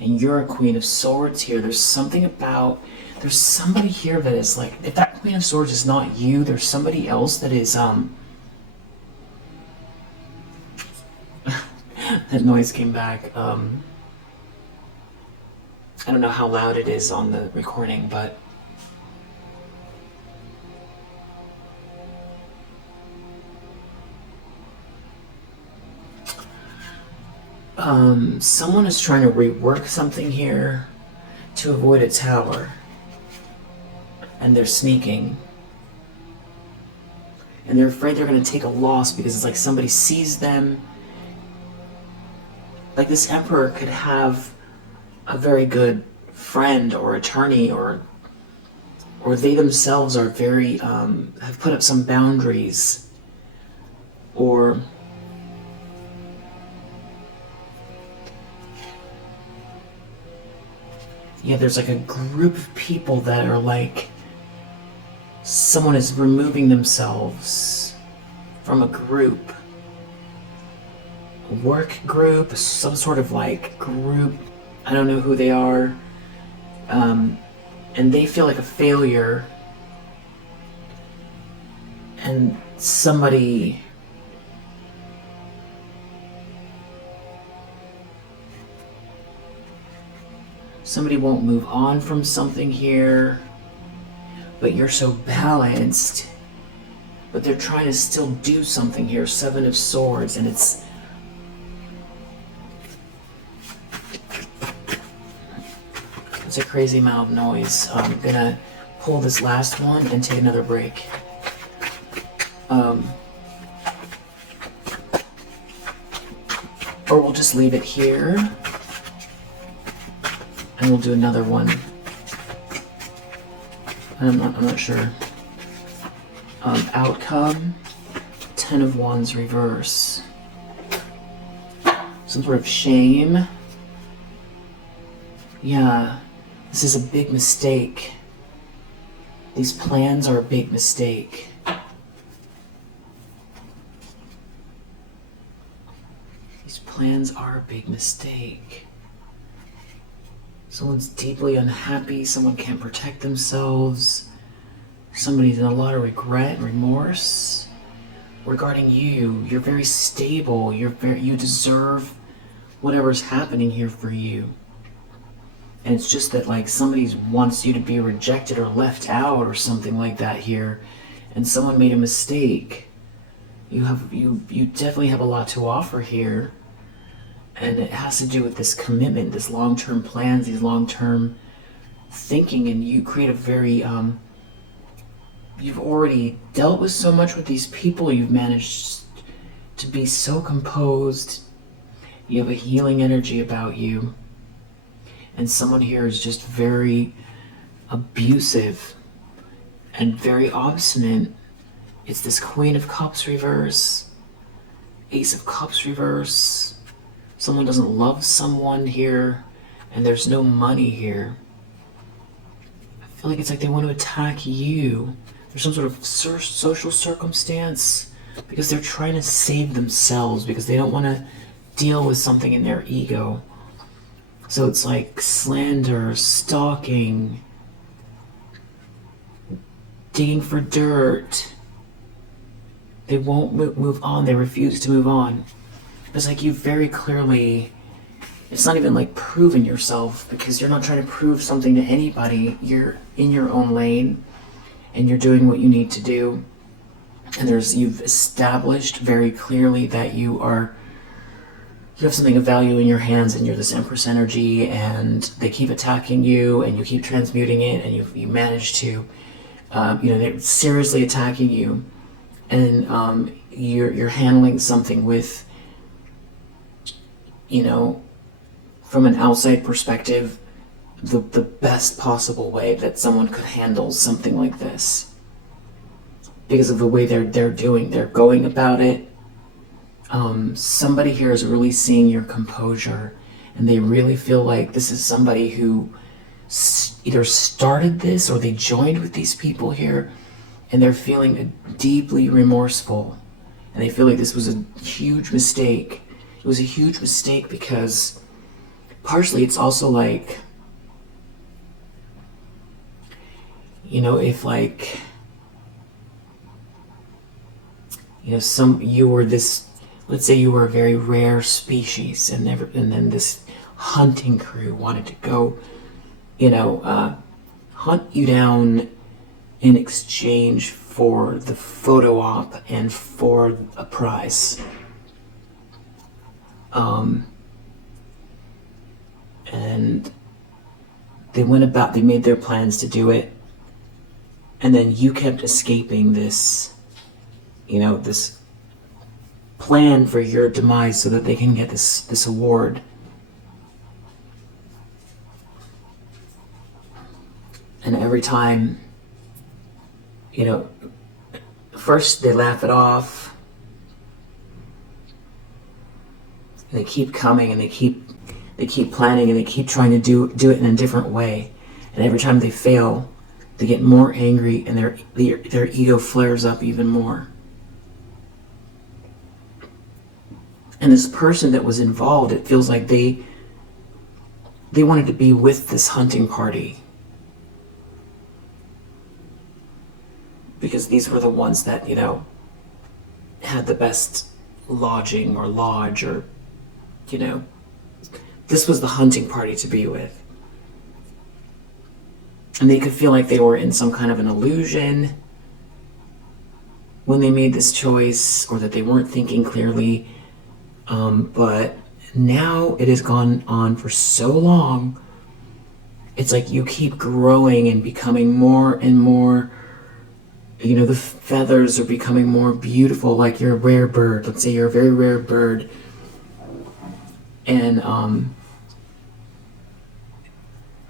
And you're a Queen of Swords here. There's something about... There's somebody here that is like... If that Queen of Swords is not you, there's somebody else that is... That noise came back. I don't know how loud it is on the recording, but... someone is trying to rework something here to avoid a tower. And they're sneaking. And they're afraid they're going to take a loss because it's like somebody sees them. Like this Emperor could have a very good friend or attorney or or they themselves are very, have put up some boundaries, or yeah, there's like a group of people that are like, someone is removing themselves from a group, a work group, some sort of like group. I don't know who they are. And they feel like a failure. And somebody won't move on from something here, but you're so balanced, but they're trying to still do something here. 7 of Swords, and it's a crazy amount of noise. I'm gonna pull this last one and take another break. Or we'll just leave it here and we'll do another one. I'm not sure. Outcome, 10 of Wands reverse. Some sort of shame. Yeah, this is a big mistake. These plans are a big mistake. These plans are a big mistake. Someone's deeply unhappy, someone can't protect themselves, somebody's in a lot of regret and remorse regarding you. You're very stable, you deserve whatever's happening here for you. And it's just that like somebody wants you to be rejected or left out or something like that here, and someone made a mistake. You definitely have a lot to offer here. And it has to do with this commitment, this long-term plans, these long-term thinking, and you create a very, you've already dealt with so much with these people, you've managed to be so composed, you have a healing energy about you, and someone here is just very abusive and very obstinate. It's this Queen of Cups reverse, Ace of Cups reverse. Someone doesn't love someone here, and there's no money here. I feel like it's like they want to attack you. There's some sort of social circumstance, because they're trying to save themselves, because they don't want to deal with something in their ego. So it's like slander, stalking, digging for dirt. They won't move on. They refuse to move on. It's like you very clearly, it's not even like proving yourself, because you're not trying to prove something to anybody. You're in your own lane and you're doing what you need to do. And you've established very clearly that you have something of value in your hands, and you're this Empress energy, and they keep attacking you and you keep transmuting it, and you manage to, they're seriously attacking you, and you're handling something with, from an outside perspective, the best possible way that someone could handle something like this, because of the way they're going about it. Somebody here is really seeing your composure, and they really feel like this is somebody who either started this or they joined with these people here, and they're feeling deeply remorseful, and they feel like this was a huge mistake. It was a huge mistake because partially it's also like, if like, you were this, let's say you were a very rare species, and then this hunting crew wanted to go, hunt you down in exchange for the photo op and for a prize. And they made their plans to do it, and then you kept escaping this, this plan for your demise so that they can get this award. And every time you know, first they laugh it off, and they keep coming, and they keep planning, and they keep trying to do it in a different way. And every time they fail, they get more angry, and their ego flares up even more. And this person that was involved, it feels like they wanted to be with this hunting party, because these were the ones that, you know, had the best lodging or lodge, or, you know, this was the hunting party to be with. And they could feel like they were in some kind of an illusion when they made this choice, or that they weren't thinking clearly. But now it has gone on for so long, it's like you keep growing and becoming more and more, you know, the feathers are becoming more beautiful, like you're a rare bird. Let's say you're a very rare bird. And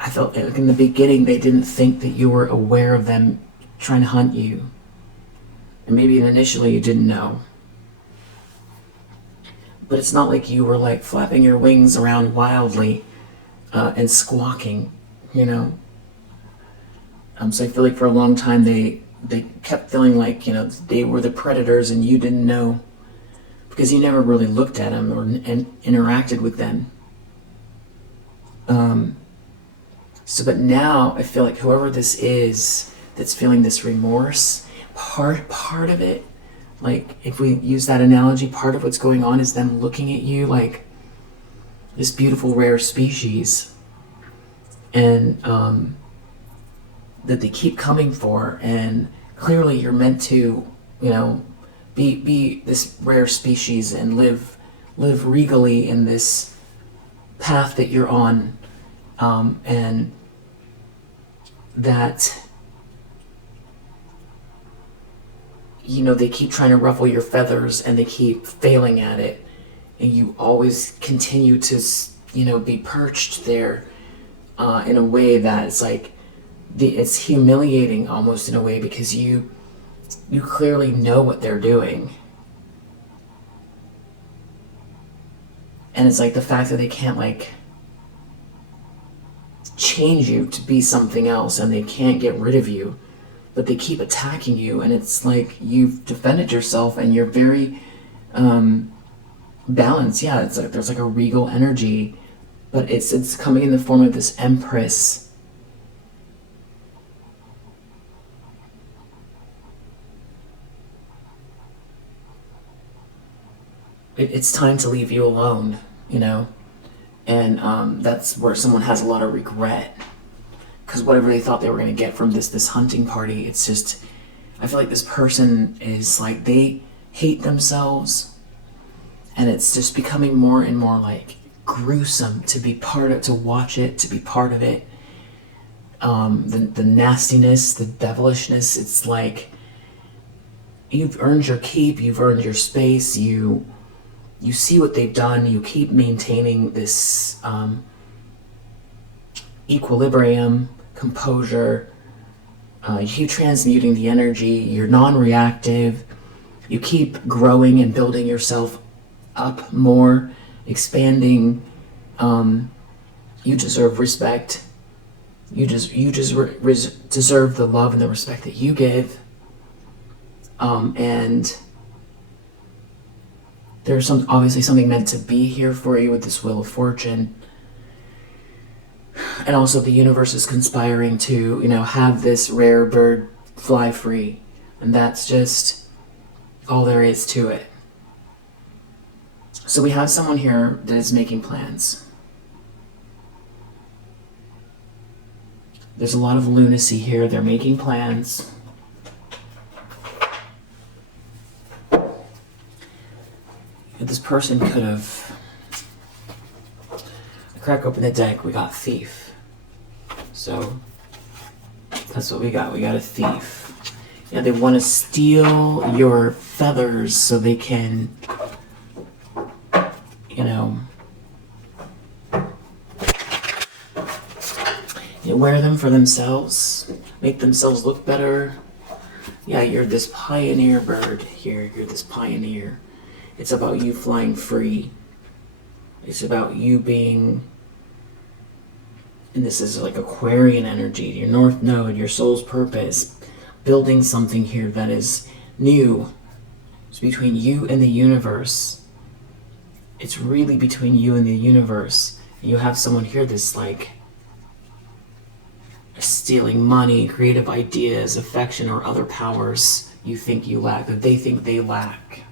I felt like in the beginning they didn't think that you were aware of them trying to hunt you. And maybe initially you didn't know. But it's not like you were like flapping your wings around wildly and squawking, you know. So I feel like for a long time they kept feeling like, you know, they were the predators and you didn't know, because you never really looked at them and interacted with them. But now I feel like whoever this is that's feeling this remorse, part of it, like if we use that analogy, part of what's going on is them looking at you like this beautiful rare species, and that they keep coming for. And clearly you're meant to, you know, be this rare species and live regally in this path that you're on, and that, you know, they keep trying to ruffle your feathers and they keep failing at it, and you always continue to, you know, be perched there in a way that it's like it's humiliating almost in a way, because you clearly know what they're doing. And it's like the fact that they can't like change you to be something else, and they can't get rid of you, but they keep attacking you. And it's like you've defended yourself and you're very balanced. Yeah, it's like there's like a regal energy, but it's coming in the form of this empress. It's time to leave you alone, you know. And that's where someone has a lot of regret, because whatever they thought they were going to get from this hunting party, it's just, I feel like this person is like, they hate themselves, and it's just becoming more and more like gruesome to be part of, to watch it, to be part of it. The nastiness, the devilishness, it's like you've earned your keep, you've earned your space, you see what they've done, you keep maintaining this equilibrium, composure, you keep transmuting the energy, you're non-reactive, you keep growing and building yourself up more, expanding. You deserve respect. You deserve the love and the respect that you give. And there's obviously something meant to be here for you with this Wheel of Fortune. And also the universe is conspiring to, you know, have this rare bird fly free. And that's just all there is to it. So we have someone here that is making plans. There's a lot of lunacy here. They're making plans. This person could have... I crack open the deck, we got thief. So that's what we got. We got a thief. Yeah, they want to steal your feathers so they can, you know, wear them for themselves, make themselves look better, Yeah, you're this pioneer bird here. You're this pioneer. It's about you flying free. It's about you being, and this is like Aquarian energy, your North Node, your soul's purpose, building something here that is new. It's between you and the universe. It's really between you and the universe. You have someone here that's like stealing money, creative ideas, affection, or other powers you think you lack, that they think they lack.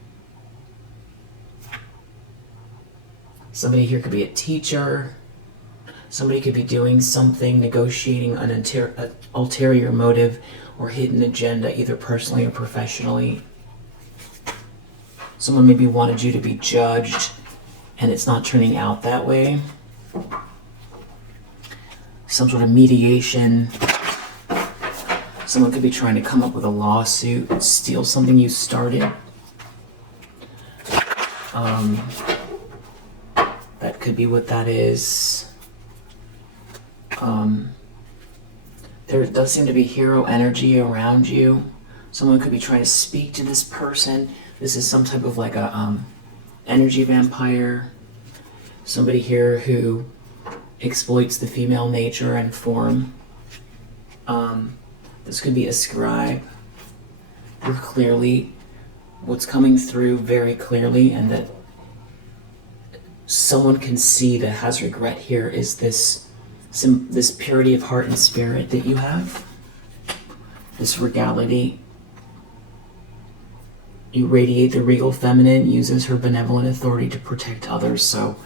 Somebody here could be a teacher. Somebody could be doing something, negotiating an ulterior motive or hidden agenda, either personally or professionally. Someone maybe wanted you to be judged, and it's not turning out that way. Some sort of mediation. Someone could be trying to come up with a lawsuit, steal something you started. That could be what that is. There does seem to be hero energy around you. Someone could be trying to speak to this person. This is some type of like a energy vampire. Somebody here who exploits the female nature and form. This could be a scribe. You're clearly what's coming through very clearly, and that someone can see that has regret here is this purity of heart and spirit that you have, this regality. You radiate the regal feminine, uses her benevolent authority to protect others. So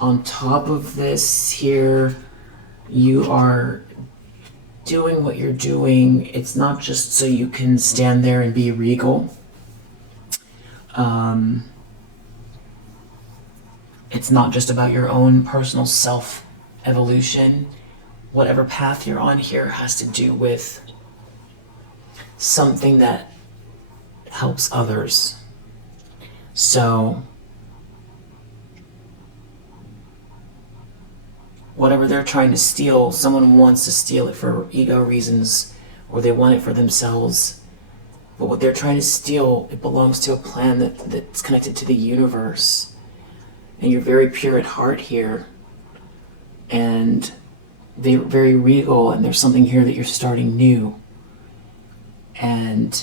on top of this here, you are doing what you're doing. It's not just so you can stand there and be regal. It's not just about your own personal self-evolution. Whatever path you're on here has to do with something that helps others. So whatever they're trying to steal, someone wants to steal it for ego reasons, or they want it for themselves. But what they're trying to steal, it belongs to a plan that's connected to the universe. And you're very pure at heart here. And they're very regal, and there's something here that you're starting new. And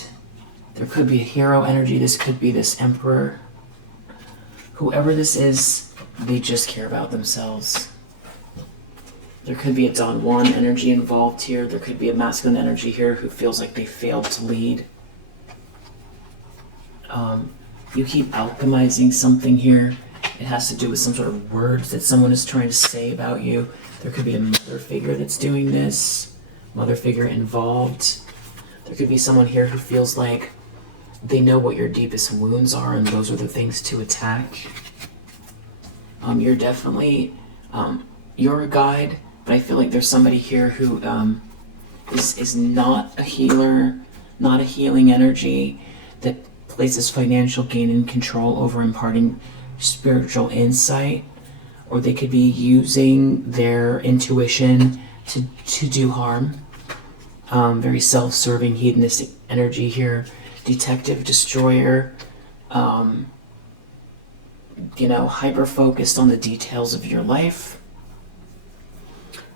there could be a hero energy. This could be this emperor. Whoever this is, they just care about themselves. There could be a Don Juan energy involved here. There could be a masculine energy here who feels like they failed to lead. You keep alchemizing something here. It has to do with some sort of words that someone is trying to say about you. There could be a mother figure that's doing this. Mother figure involved. There could be someone here who feels like they know what your deepest wounds are, and those are the things to attack. You're definitely, you're a guide, but I feel like there's somebody here who is not a healer, not a healing energy, that places financial gain and control over imparting spiritual insight, or they could be using their intuition to do harm. Very self-serving, hedonistic energy here. Detective, destroyer, hyper-focused on the details of your life.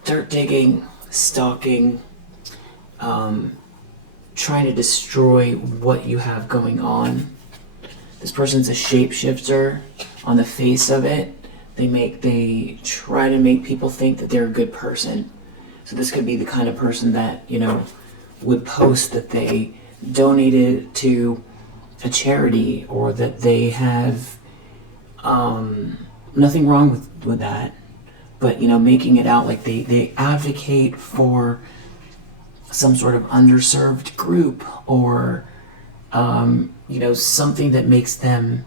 Dirt digging, stalking, trying to destroy what you have going on. This person's a shapeshifter. On the face of it, they try to make people think that they're a good person. So this could be the kind of person that, would post that they donated to a charity, or that they have nothing wrong with that, but making it out like they advocate for some sort of underserved group, or something that makes them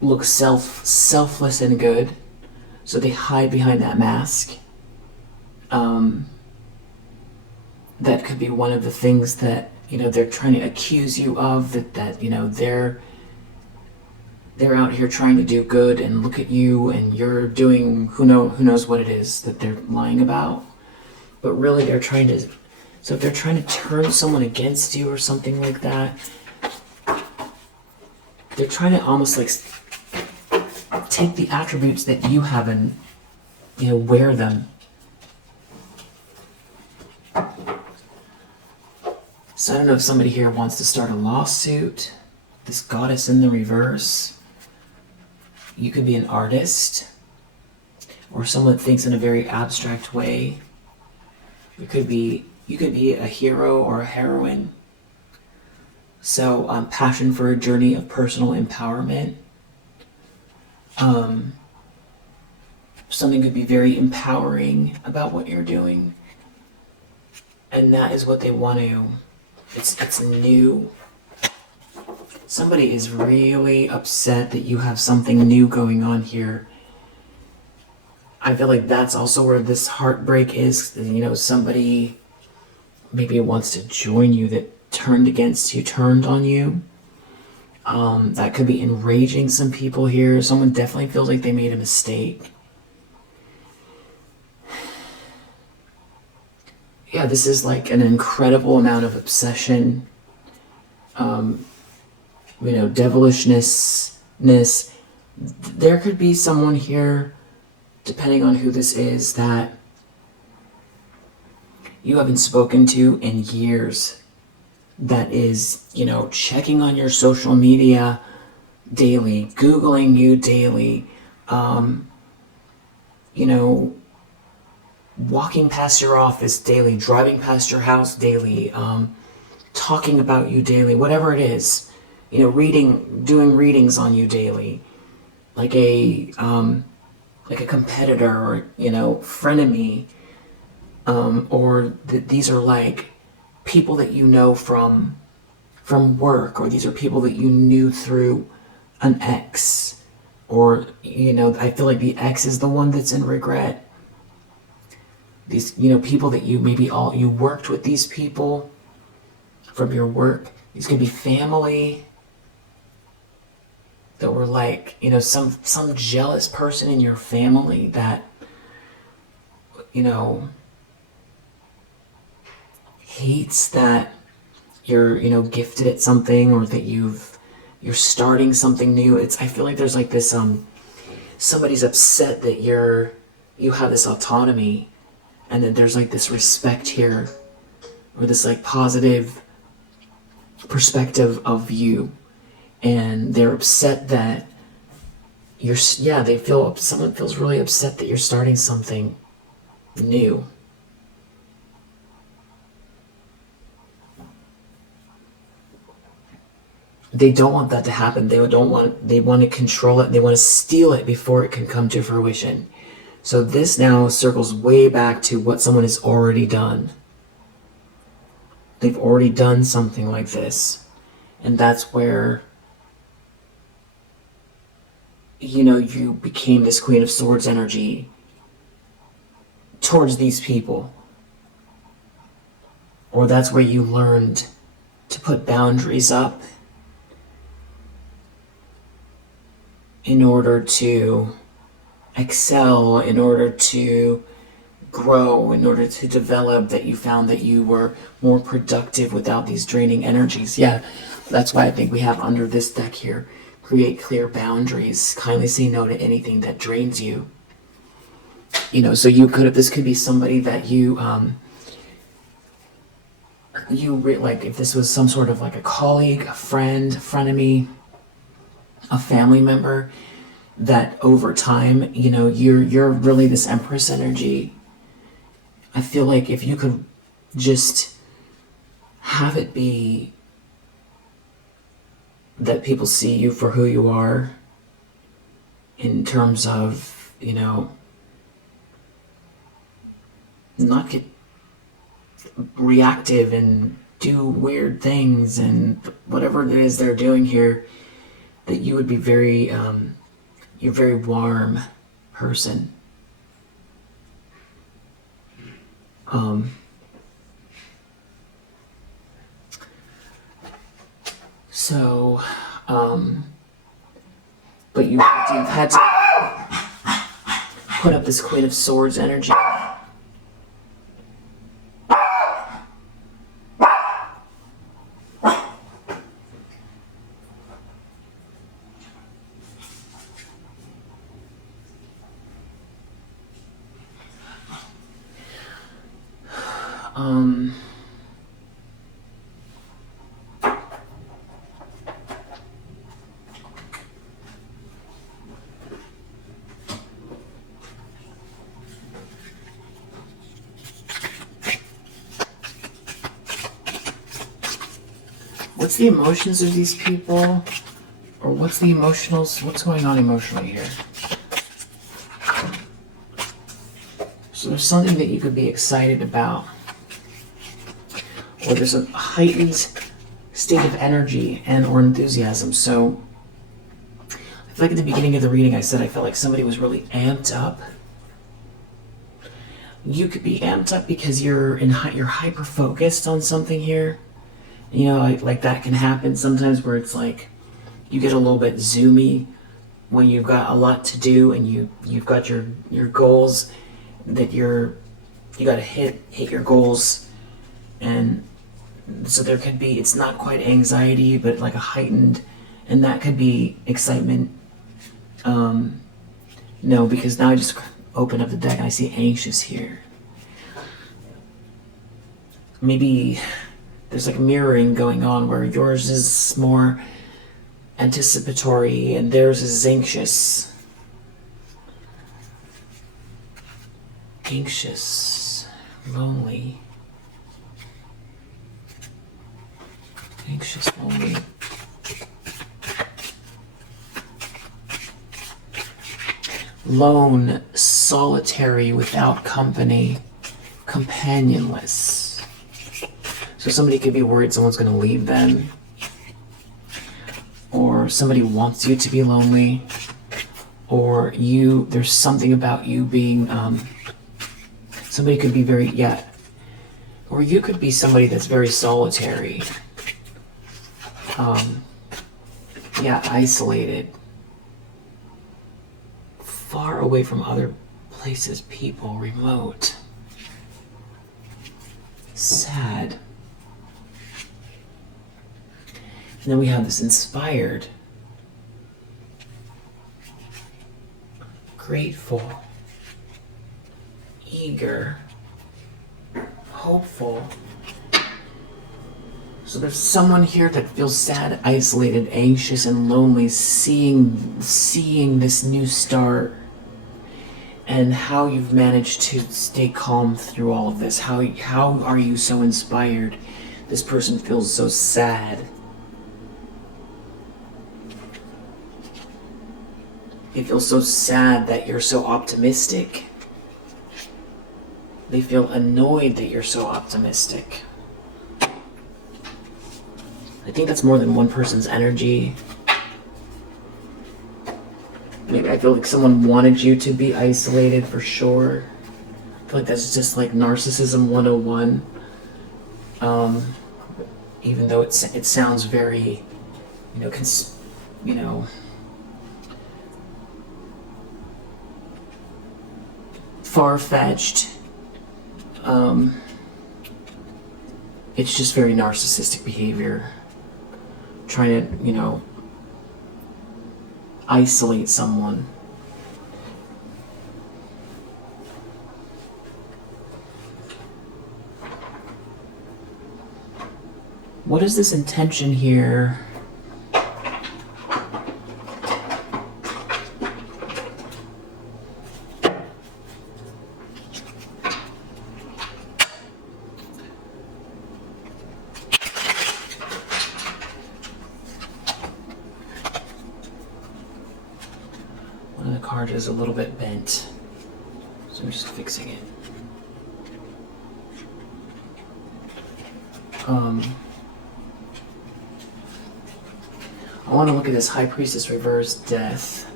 look selfless and good, so they hide behind that mask. That could be one of the things that they're trying to accuse you of, that they're out here trying to do good, and look at you, and you're doing who knows what it is that they're lying about. But really they're trying to So if they're trying to turn someone against you or something like that, they're trying to almost like take the attributes that you have and, you know, wear them. So I don't know if somebody here wants to start a lawsuit. This goddess in the reverse. You could be an artist, or someone that thinks in a very abstract way. You could be a hero or a heroine. So passion for a journey of personal empowerment. Something could be very empowering about what you're doing. And that is what they want to. It's new. Somebody is really upset that you have something new going on here. I feel like that's also where this heartbreak is. You know, somebody maybe wants to join you that turned against you, turned on you. That could be enraging some people here. Someone definitely feels like they made a mistake. Yeah, this is like an incredible amount of obsession. You know, devilishness. There could be someone here, depending on who this is, that you haven't spoken to in years, that is, you know, checking on your social media daily, Googling you daily, you know, walking past your office daily, driving past your house daily, talking about you daily, whatever it is, you know, doing readings on you daily, like a competitor or, you know, frenemy, these are like people that you know from work, or these are people that you knew through an ex, or, you know, I feel like the ex is the one that's in regret. These, you know, people that you you worked with these people from your work. These could be family that were like, you know, some jealous person in your family that, you know, hates that you're, you know, gifted at something, or that you're starting something new. I feel like there's like this somebody's upset that you have this autonomy, and that there's like this respect here, or this like positive perspective of you, and they're upset that someone feels really upset that you're starting something new. They don't want that to happen. They want to control it. They want to steal it before it can come to fruition. So this now circles way back to what someone has already done. They've already done something like this. And that's where, you know, you became this Queen of Swords energy towards these people. Or that's where you learned to put boundaries up in order to excel, in order to grow, in order to develop, that you found that you were more productive without these draining energies. Yeah, that's why I think we have under this deck here, create clear boundaries, kindly say no to anything that drains you. You know, so this could be somebody that like, if this was some sort of like a colleague, a friend, frenemy, a family member, that over time, you know, you're really this Empress energy. I feel like if you could just have it be that people see you for who you are, in terms of, you know, not get reactive and do weird things and whatever it is they're doing here, that you would be you're a very warm person. But you've had to put up this Queen of Swords energy. Um, what's the emotions of these people? Or what's going on emotionally here? So there's something that you could be excited about. Or there's a heightened state of energy and or enthusiasm. So I feel like at the beginning of the reading I said I felt like somebody was really amped up. You could be amped up because you're hyper focused on something here. You know, like that can happen sometimes where it's like you get a little bit zoomy when you've got a lot to do and you've got your goals that you got to hit your goals. And so there could be, it's not quite anxiety, but like a heightened, and that could be excitement. No, because now I just open up the deck and I see anxious here. Maybe there's like mirroring going on where yours is more anticipatory and theirs is anxious. Anxious, lonely. Anxious, lonely. Lone, solitary, without company, companionless. So somebody could be worried someone's going to leave them, or somebody wants you to be lonely, or there's something about you being, somebody could be very, or you could be somebody that's very solitary, isolated, far away from other places, people, remote, sad. And then we have this inspired, grateful, eager, hopeful. So there's someone here that feels sad, isolated, anxious, and lonely, seeing this new start, and how you've managed to stay calm through all of this. How are you so inspired? This person feels so sad. They feel so sad that you're so optimistic. They feel annoyed that you're so optimistic. I think that's more than one person's energy. Maybe I feel like someone wanted you to be isolated for sure. I feel like that's just like narcissism 101. Even though it sounds very, far-fetched. It's just very narcissistic behavior. Trying to, isolate someone. What is this intention here? One of the cards is a little bit bent, so I'm just fixing it. I want to look at this High Priestess reverse death.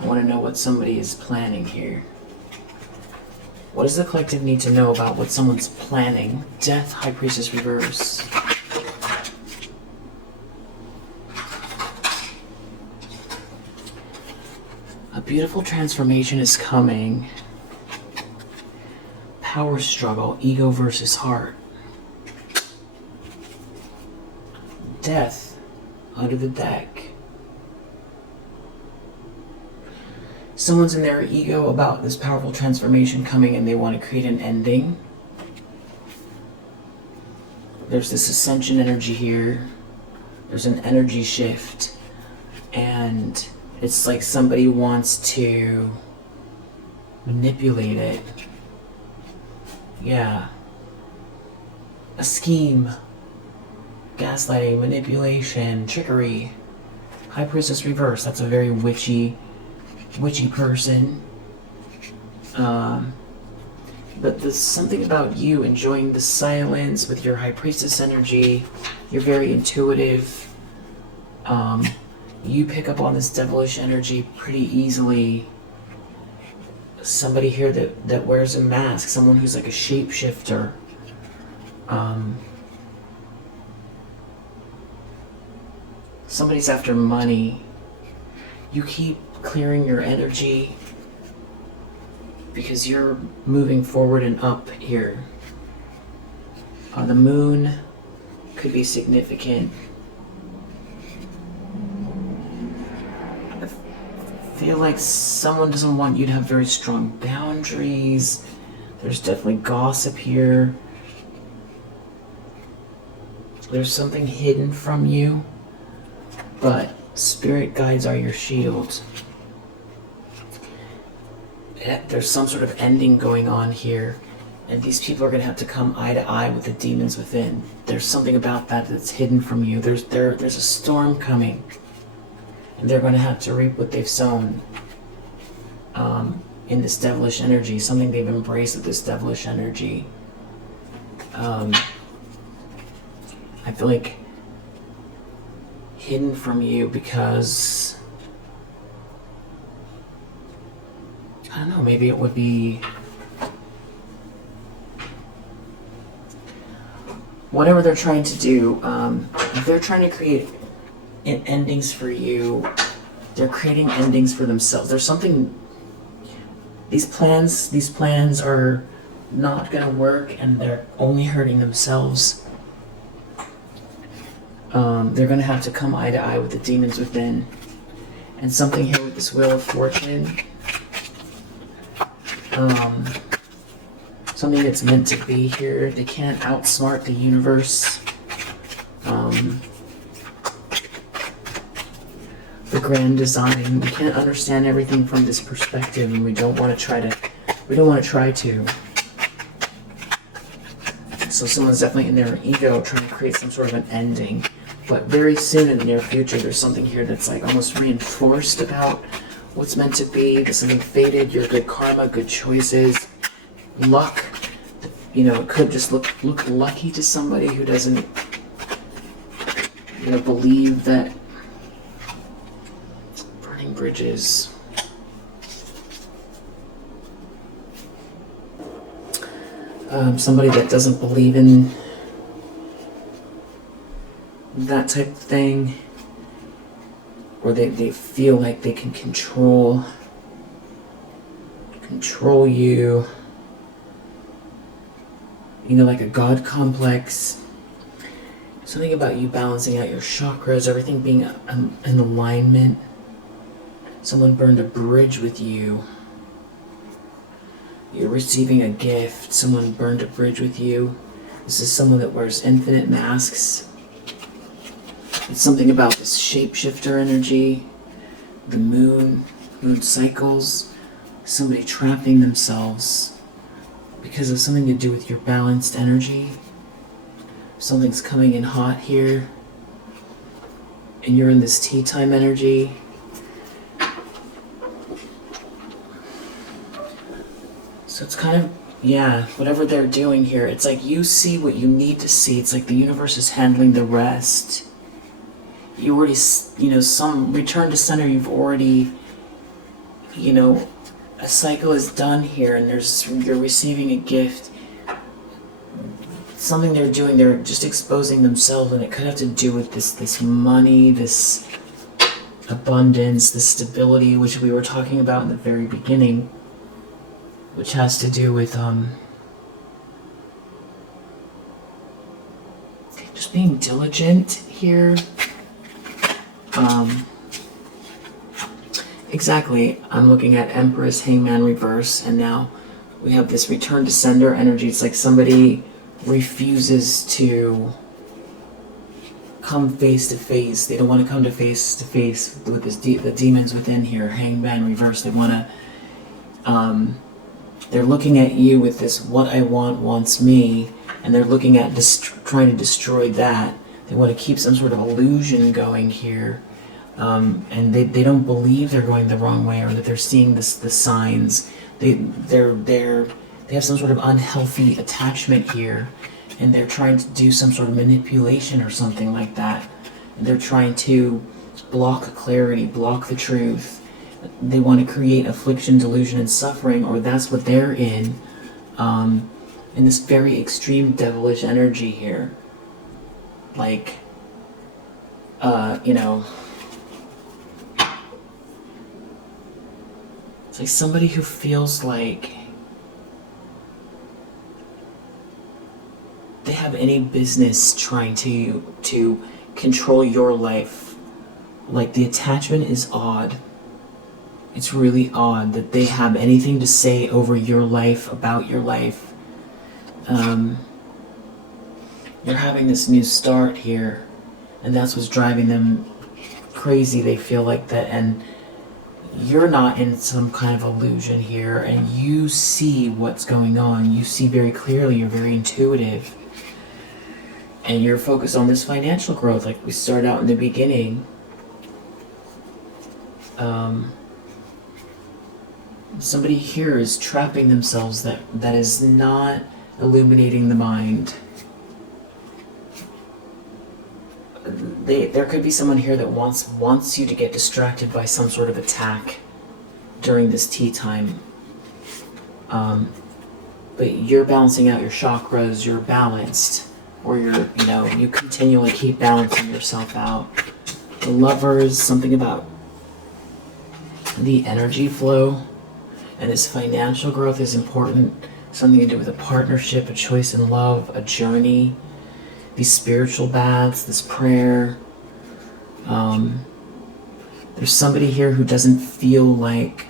I want to know what somebody is planning here. What does the collective need to know about what someone's planning? Death, High Priestess reverse. A beautiful transformation is coming. Power struggle, ego versus heart. Death. Under the deck. Someone's in their ego about this powerful transformation coming and they want to create an ending. there's this ascension energy here. There's an energy shift, and it's like somebody wants to manipulate it. Yeah. A scheme. Gaslighting, manipulation, trickery. High Priestess reverse. That's a very witchy person. But there's something about you enjoying the silence with your High Priestess energy. You're very intuitive. You pick up on this devilish energy pretty easily. Somebody here that wears a mask, someone who's like a shapeshifter. Somebody's after money. You keep clearing your energy because you're moving forward and up here. The moon could be significant. I feel like someone doesn't want you to have very strong boundaries. There's definitely gossip here. There's something hidden from you, but spirit guides are your shield. There's some sort of ending going on here, and these people are going to have to come eye to eye with the demons within. There's something about that that's hidden from you. There's a storm coming, and they're going to have to reap what they've sown in this devilish energy, something they've embraced with this devilish energy. I feel like hidden from you because, I don't know, maybe it would be whatever they're trying to do. If they're trying to create endings for you, they're creating endings for themselves. There's something, these plans are not going to work, and they're only hurting themselves. They're going to have to come eye to eye with the demons within. And something here with this Wheel of Fortune. Something that's meant to be here. They can't outsmart the universe. The grand design. We can't understand everything from this perspective, and we don't want to try to. So someone's definitely in their ego trying to create some sort of an ending. But very soon in the near future, there's something here that's like almost reinforced about what's meant to be. There's something fated, your good karma, good choices, luck. You know, it could just look lucky to somebody who doesn't, believe that. Burning bridges. Somebody that doesn't believe in that type of thing, or they feel like they can control you, like a god complex. Something about you balancing out your chakras, everything being in alignment. Someone burned a bridge with you. You're receiving a gift. Someone burned a bridge with you. This is someone that wears infinite masks. It's something about this shapeshifter energy, the moon cycles, somebody trapping themselves because of something to do with your balanced energy. Something's coming in hot here, and you're in this tea time energy. So it's kind of, whatever they're doing here, it's like you see what you need to see. It's like the universe is handling the rest. You already, some return to center, you've already, a cycle is done here, and you're receiving a gift. Something they're doing, they're just exposing themselves, and it could have to do with this money, this abundance, this stability, which we were talking about in the very beginning, which has to do with just being diligent here. Exactly. I'm looking at Empress, Hangman reverse, and now we have this return to sender energy. It's like somebody refuses to come face to face. They don't want to come to face with this the demons within here. Hangman reverse. They want to. They're looking at you with this "what I want wants me," and they're looking at trying to destroy that. They want to keep some sort of illusion going here, and they don't believe they're going the wrong way, or that they're seeing the signs. They have some sort of unhealthy attachment here, and they're trying to do some sort of manipulation or something like that. And they're trying to block clarity, block the truth. They want to create affliction, delusion, and suffering, or that's what they're in this very extreme devilish energy here. Like, it's like somebody who feels like they have any business trying to control your life. Like, the attachment is odd. It's really odd that they have anything to say over your life, about your life. You're having this new start here, and that's what's driving them crazy. They feel like that, and you're not in some kind of illusion here, and you see what's going on. You see very clearly. You're very intuitive, and you're focused on this financial growth like we started out in the beginning. Somebody here is trapping themselves that is not illuminating the mind. There could be someone here that wants you to get distracted by some sort of attack during this tea time. But you're balancing out your chakras, you're balanced, or you continually keep balancing yourself out. The Lovers, something about the energy flow, and this financial growth is important. Something to do with a partnership, a choice in love, a journey, these spiritual baths, this prayer. There's somebody here who doesn't feel like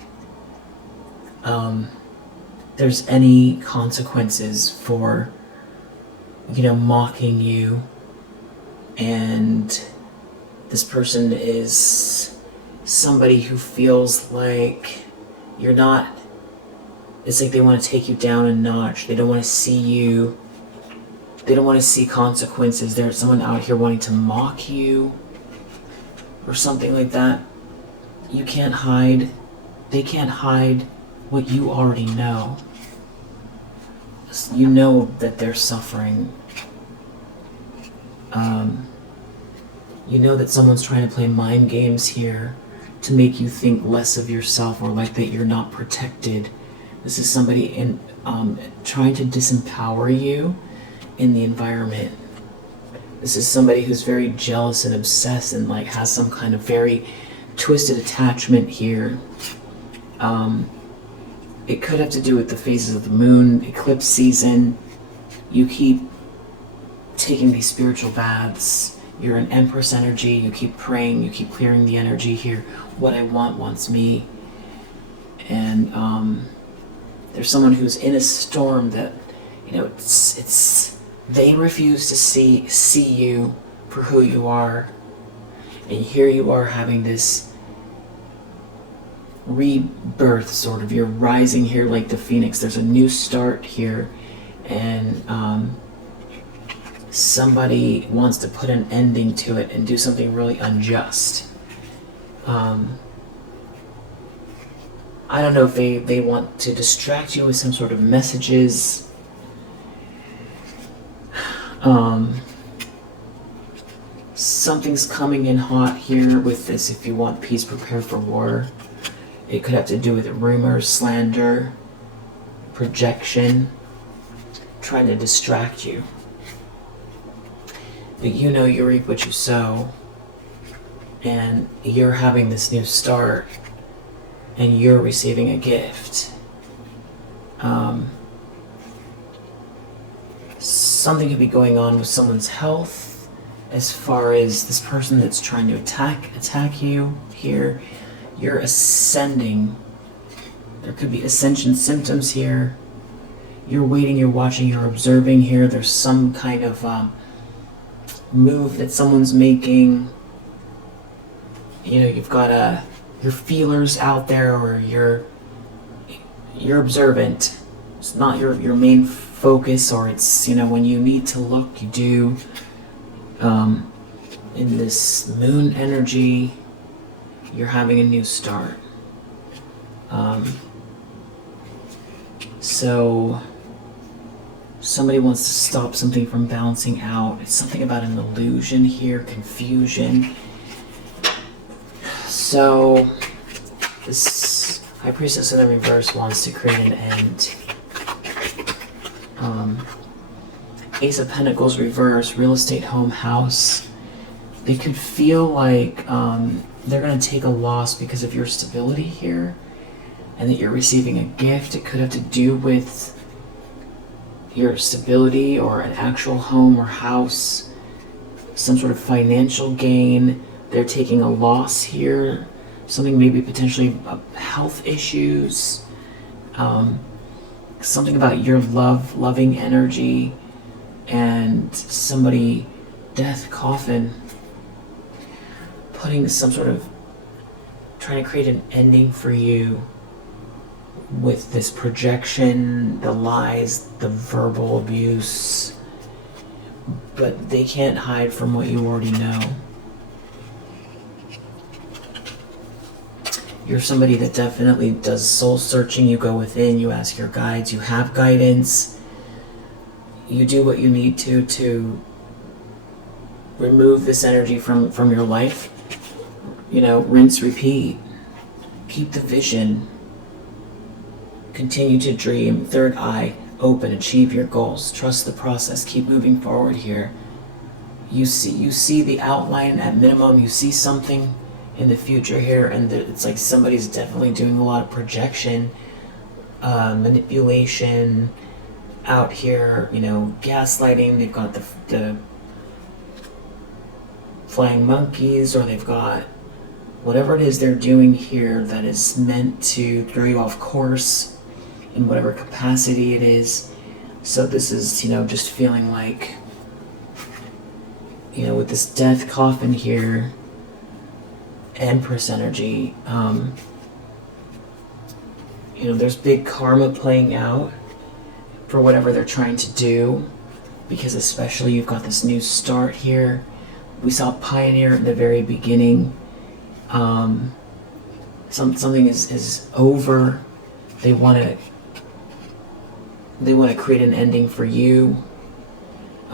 there's any consequences for mocking you, and this person is somebody who feels like you're not. It's like they want to take you down a notch. They don't want to see you. They don't want to see consequences. There's someone out here wanting to mock you or something like that. You can't hide. They can't hide what you already know. You know that they're suffering. You know that someone's trying to play mind games here to make you think less of yourself, or like that you're not protected. This is somebody trying to disempower you in the environment. This is somebody who's very jealous and obsessed and like has some kind of very twisted attachment here. It could have to do with the phases of the moon, eclipse season. You keep taking these spiritual baths. You're an Empress energy. You keep praying. You keep clearing the energy here. What I want wants me. And there's someone who's in a storm that, it's they refuse to see you for who you are. And here you are having this rebirth, sort of. You're rising here like the phoenix. There's a new start here, and somebody wants to put an ending to it and do something really unjust. I don't know if they want to distract you with some sort of messages. Something's coming in hot here with this. If you want peace, prepare for war. It could have to do with rumors, slander, projection, trying to distract you. But you reap what you sow, and you're having this new start, and you're receiving a gift. Something could be going on with someone's health, as far as this person that's trying to attack you here. You're ascending. There could be ascension symptoms here. you're waiting, you're watching, you're observing here. There's some kind of move that someone's making. You know, you've got your feelers out there, or you're observant. It's not your main focus, or it's, you know, when you need to look, you do. In this moon energy, you're having a new start. So somebody wants to stop something from bouncing out. It's something about an illusion here, confusion. So this High Priestess in the reverse wants to create an end. Ace of Pentacles reverse, real estate, home, house. They could feel like they're going to take a loss because of your stability here, and that you're receiving a gift. It could have to do with your stability or an actual home or house, some sort of financial gain. They're taking a loss here, something maybe potentially health issues, something about your loving energy, and somebody, death, coffin, putting some sort of, trying to create an ending for you with this projection, the lies, the verbal abuse, but they can't hide from what you already know. You're somebody that definitely does soul searching. You go within, you ask your guides, you have guidance, you do what you need to remove this energy from your life. You know, rinse, repeat, keep the vision, continue to dream, third eye open, achieve your goals, trust the process, keep moving forward here. You see the outline at minimum, you see something in the future here, and it's like somebody's definitely doing a lot of projection, manipulation out here, you know, gaslighting. They've got the flying monkeys, or they've got whatever it is they're doing here that is meant to throw you off course in whatever capacity it is. So this is, you know, just feeling like, you know, with this death coffin here, Empress energy, you know, there's big karma playing out for whatever they're trying to do, because especially you've got this new start here. We saw Pioneer in the very beginning. Something is over. They want to create an ending for you.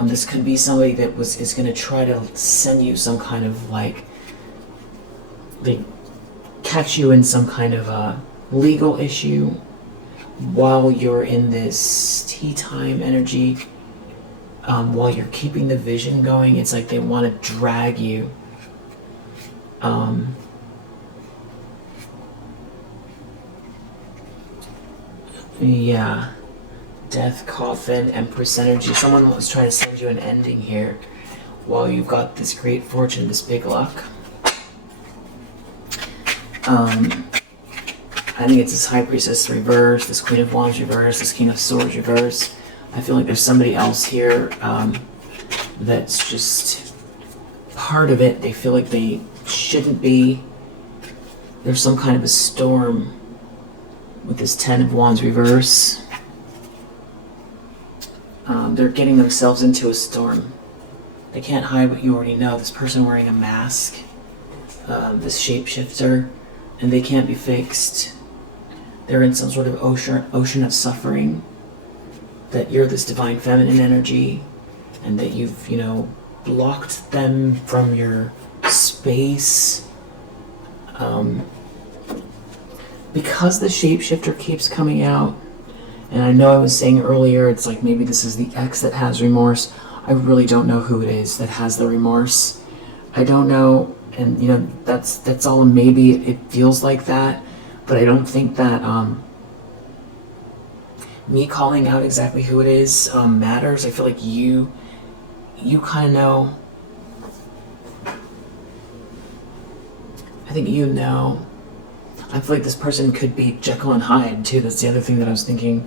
This could be somebody that is going to try to send you some kind of, like, they catch you in some kind of a legal issue while you're in this tea time energy, while you're keeping the vision going. It's like they want to drag you. Yeah. Death, coffin, Empress energy. Someone was trying to send you an ending here while you've got this great fortune, this big luck. I think it's this High Priestess reverse, this Queen of Wands reverse, this King of Swords reverse. I feel like there's somebody else here that's just part of it. They feel like they shouldn't be. There's some kind of a storm with this Ten of Wands reverse. They're getting themselves into a storm. They can't hide what you already know. This person wearing a mask, this shapeshifter, and they can't be fixed. They're in some sort of ocean of suffering. That you're this divine feminine energy, and that you've, you know, blocked them from your space. Because the shapeshifter keeps coming out, and I know I was saying earlier, it's like maybe this is the ex that has remorse. I really don't know who it is that has the remorse. I don't know, and you know, that's all. Maybe it feels like that, but I don't think that me calling out exactly who it is matters. I feel like you kind of know. I think you know. I feel like this person could be Jekyll and Hyde too. That's the other thing that I was thinking.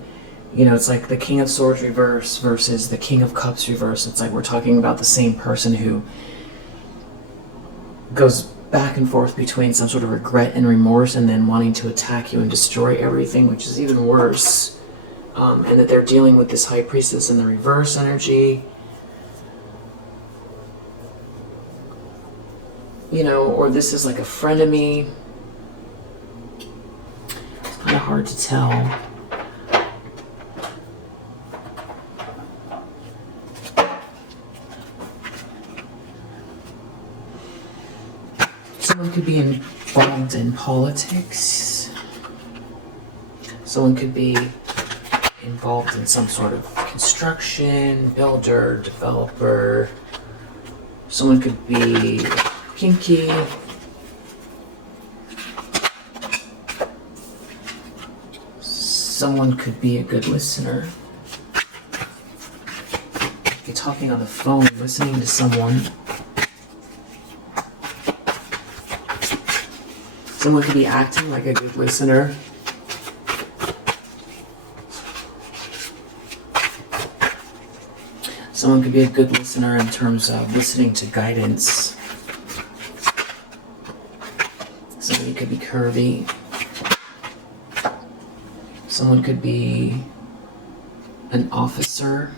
You know, it's like the King of Swords reverse versus the King of Cups reverse. It's like we're talking about the same person who goes back and forth between some sort of regret and remorse and then wanting to attack you and destroy everything, which is even worse. And that they're dealing with this High Priestess in the reverse energy. You know, or this is like a frenemy. It's kind of hard to tell. Someone could be involved in politics. Someone could be involved in some sort of construction, builder, developer. Someone could be kinky. Someone could be a good listener. You're talking on the phone, listening to someone. Someone could be acting like a good listener. Someone could be a good listener in terms of listening to guidance. Somebody could be curvy. Someone could be an officer,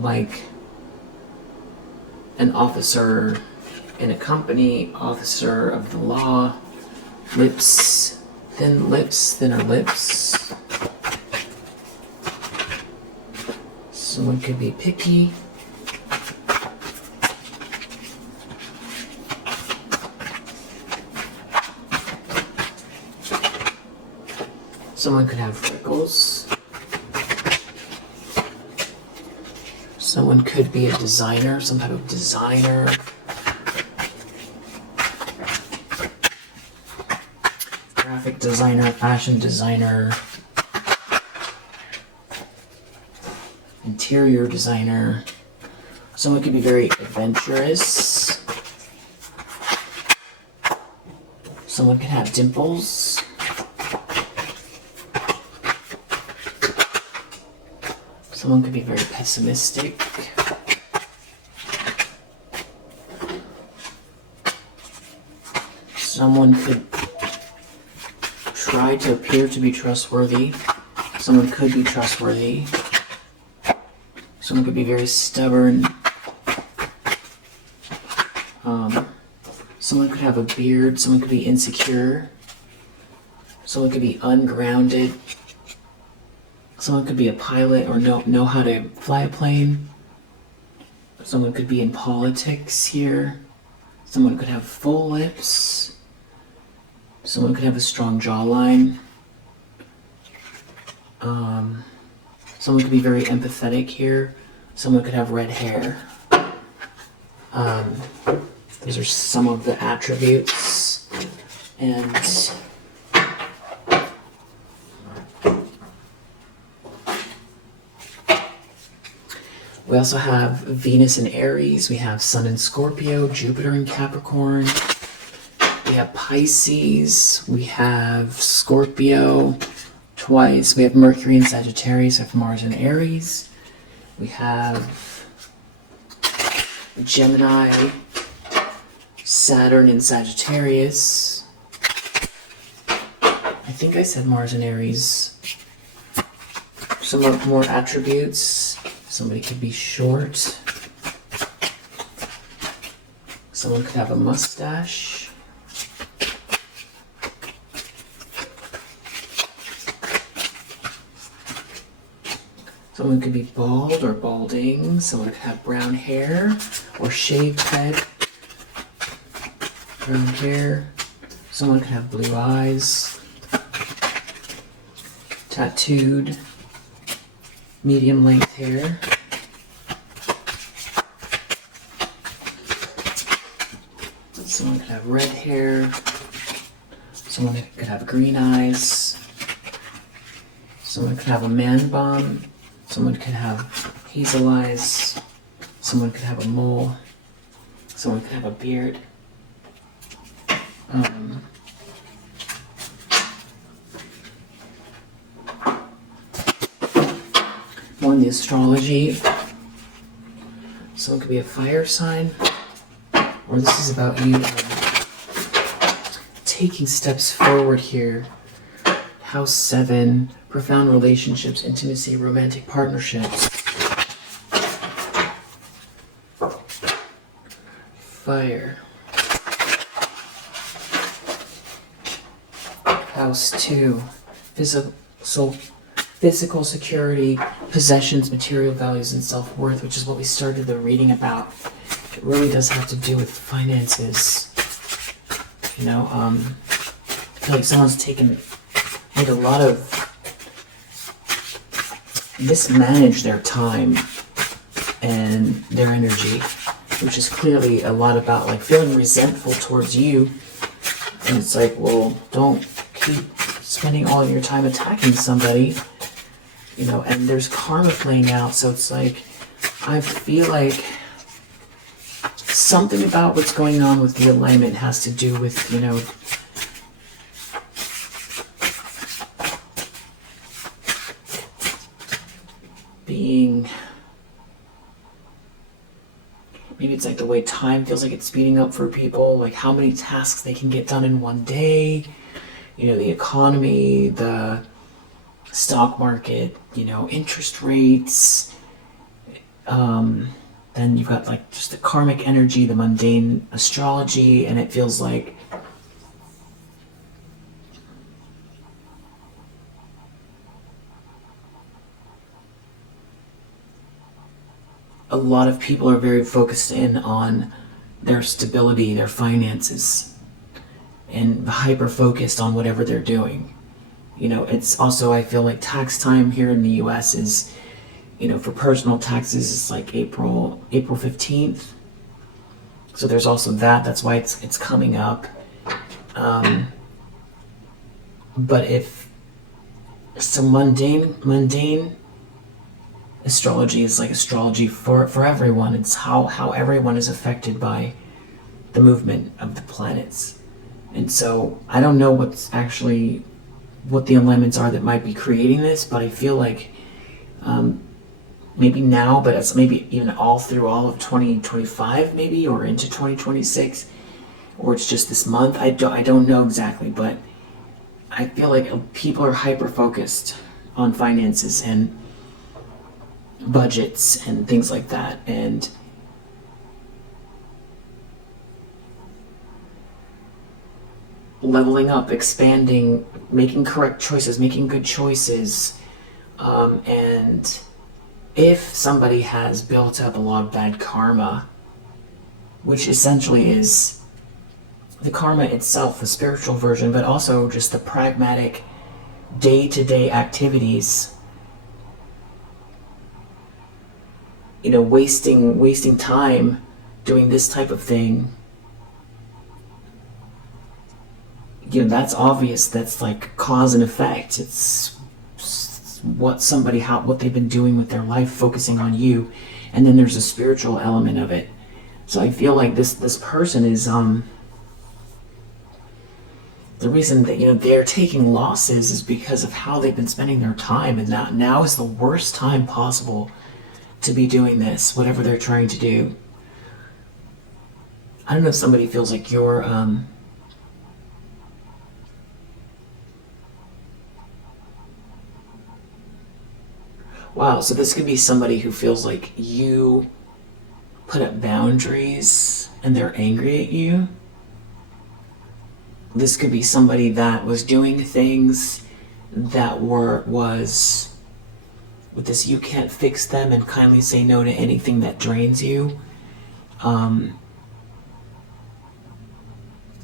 like an officer in a company, officer of the law, lips, thinner lips. Someone could be picky. Someone could have freckles. Someone could be a designer, some type of designer. Graphic designer, fashion designer, interior designer. Someone could be very adventurous. Someone could have dimples. Someone could be very pessimistic. Someone could try to appear to be trustworthy. Someone could be trustworthy. Someone could be very stubborn. Someone could have a beard. Someone could be insecure. Someone could be ungrounded. Someone could be a pilot or know how to fly a plane. Someone could be in politics here. Someone could have full lips. Someone could have a strong jawline. Someone could be very empathetic here. Someone could have red hair. Those are some of the attributes. And we also have Venus in Aries. We have Sun in Scorpio, Jupiter in Capricorn. We have Pisces. We have Scorpio twice. We have Mercury in Sagittarius. We have Mars in Aries. We have Gemini, Saturn in Sagittarius. I think I said Mars in Aries. Some more attributes. Somebody could be short. Someone could have a mustache. Someone could be bald or balding. Someone could have brown hair or shaved head. Brown hair. Someone could have blue eyes. Tattooed. Medium length hair. Someone could have red hair. Someone could have green eyes. Someone could have a man bun. Someone could have hazel eyes. Someone could have a mole. Someone could have a beard. more in the astrology. Someone could be a fire sign, or this is about you taking steps forward here. House 7, profound relationships, intimacy, romantic partnerships. Fire. House 2, physical security, possessions, material values, and self-worth, which is what we started the reading about. It really does have to do with finances. You know, I feel like someone's taken like a lot of mismanaged their time and their energy, which is clearly a lot about like feeling resentful towards you. And it's like, well, don't keep spending all of your time attacking somebody, you know, and there's karma playing out. So it's like, I feel like something about what's going on with the alignment has to do with, you know, being, maybe it's like the way time feels like it's speeding up for people, like how many tasks they can get done in one day, you know, the economy, the stock market, you know, interest rates, then you've got like just the karmic energy, the mundane astrology, and it feels like a lot of people are very focused in on their stability, their finances, and hyper-focused on whatever they're doing. You know, it's also, I feel like tax time here in the US is, you know, for personal taxes, it's like April 15th. So there's also that. That's why it's coming up. But if some mundane astrology is like astrology for everyone. It's how everyone is affected by the movement of the planets. And so I don't know what the alignments are that might be creating this, but I feel like maybe now, but it's maybe even all of 2025 maybe, or into 2026, or it's just this month. I don't know exactly, but I feel like people are hyper focused on finances and budgets and things like that, and leveling up, expanding, making correct choices, making good choices, and if somebody has built up a lot of bad karma, which essentially is the karma itself, the spiritual version, but also just the pragmatic day-to-day activities, you know, wasting time doing this type of thing, you know, that's obvious. That's like cause and effect. It's what they've been doing with their life, focusing on you, and then there's a spiritual element of it. So I feel like this person is the reason that, you know, they're taking losses is because of how they've been spending their time, and now is the worst time possible to be doing this, whatever they're trying to do. I don't know if somebody feels like you're wow, so this could be somebody who feels like you put up boundaries and they're angry at you. This could be somebody that was doing things that was with this you can't fix them and kindly say no to anything that drains you.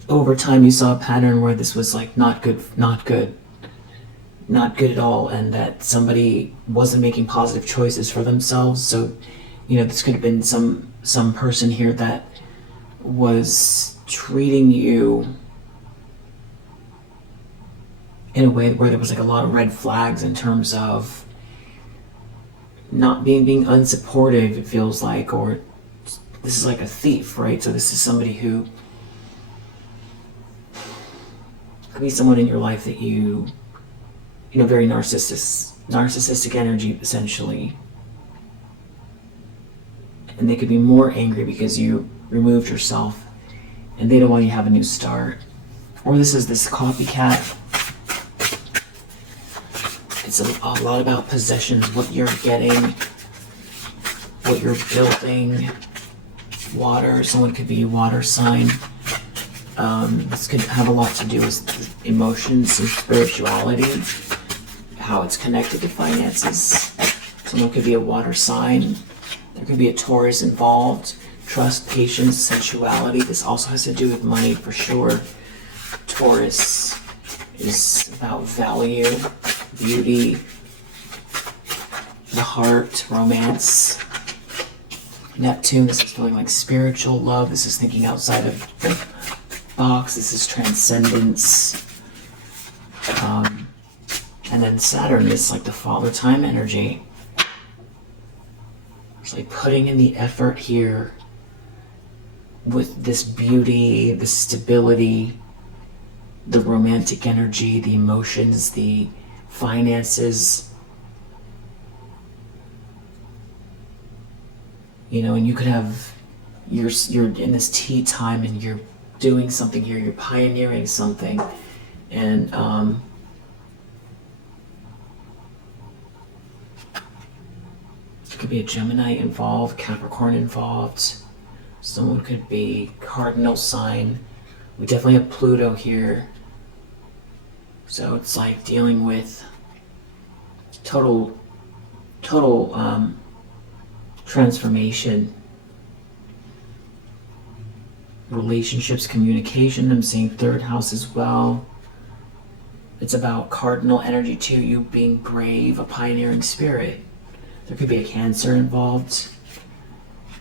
Over time you saw a pattern where this was like not good at all, and that somebody wasn't making positive choices for themselves. So, you know, this could have been some person here that was treating you in a way where there was like a lot of red flags in terms of not being unsupportive, it feels like, or this is like a thief, right? So this is somebody who could be someone in your life that you know, very narcissistic energy, essentially. and they could be more angry because you removed yourself and they don't want you to have a new start. Or this is this copycat. It's a lot about possessions, what you're getting, what you're building. Water, someone could be a water sign. This could have a lot to do with emotions and spirituality, how it's connected to finances. Someone could be a water sign. There could be a Taurus involved. Trust, patience, sensuality. This also has to do with money for sure. Taurus is about value, beauty, the heart, romance. Neptune, this is feeling like spiritual love. This is thinking outside of the box. This is transcendence. And then Saturn is like the father time energy. It's like putting in the effort here with this beauty, the stability, the romantic energy, the emotions, the finances. You know, and you could have, you're in this tea time and you're doing something here, you're pioneering something. And it could be a Gemini involved, Capricorn involved. Someone could be cardinal sign. We definitely have Pluto here. So it's like dealing with total transformation. Relationships, communication. I'm seeing third house as well. It's about cardinal energy too, you being brave, a pioneering spirit. There could be a Cancer involved.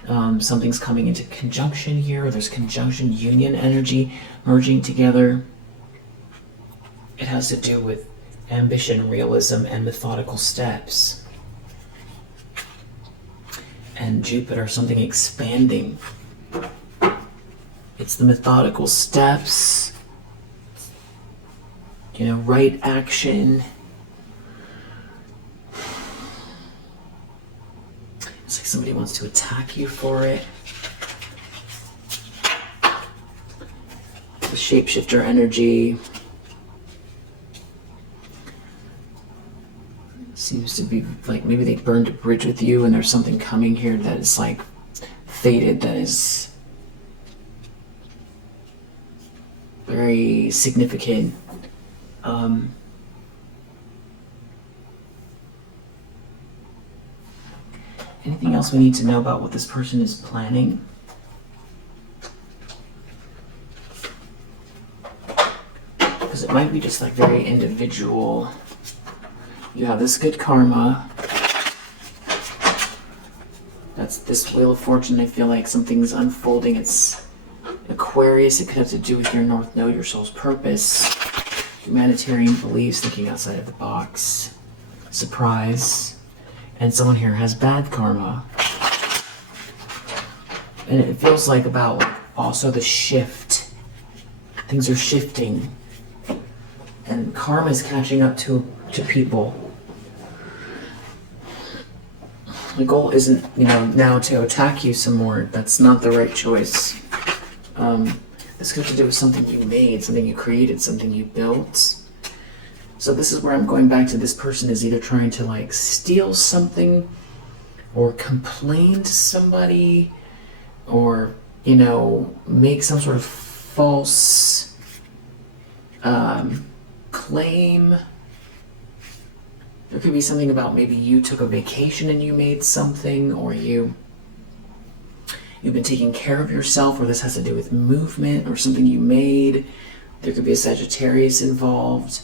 Something's coming into conjunction here, or there's conjunction union energy merging together. It has to do with ambition, realism, and methodical steps. And Jupiter, something expanding. It's the methodical steps, you know, right action. It's like somebody wants to attack you for it. The shapeshifter energy seems to be like maybe they burned a bridge with you and there's something coming here that is like fated, that is very significant. Anything else we need to know about what this person is planning? Because it might be just like very individual. You have this good karma. That's this Wheel of Fortune. I feel like something's unfolding. It's Aquarius. It could have to do with your North Node, your soul's purpose, humanitarian beliefs, thinking outside of the box, surprise. And someone here has bad karma. And it feels like about like also the shift. Things are shifting. And karma is catching up to people. The goal isn't, you know, now to attack you some more. That's not the right choice. This could have to do with something you made, something you created, something you built. So this is where I'm going back to, this person is either trying to like steal something or complain to somebody or, you know, make some sort of false claim. There could be something about maybe you took a vacation and you made something, or you've been taking care of yourself, or this has to do with movement or something you made. There could be a Sagittarius involved.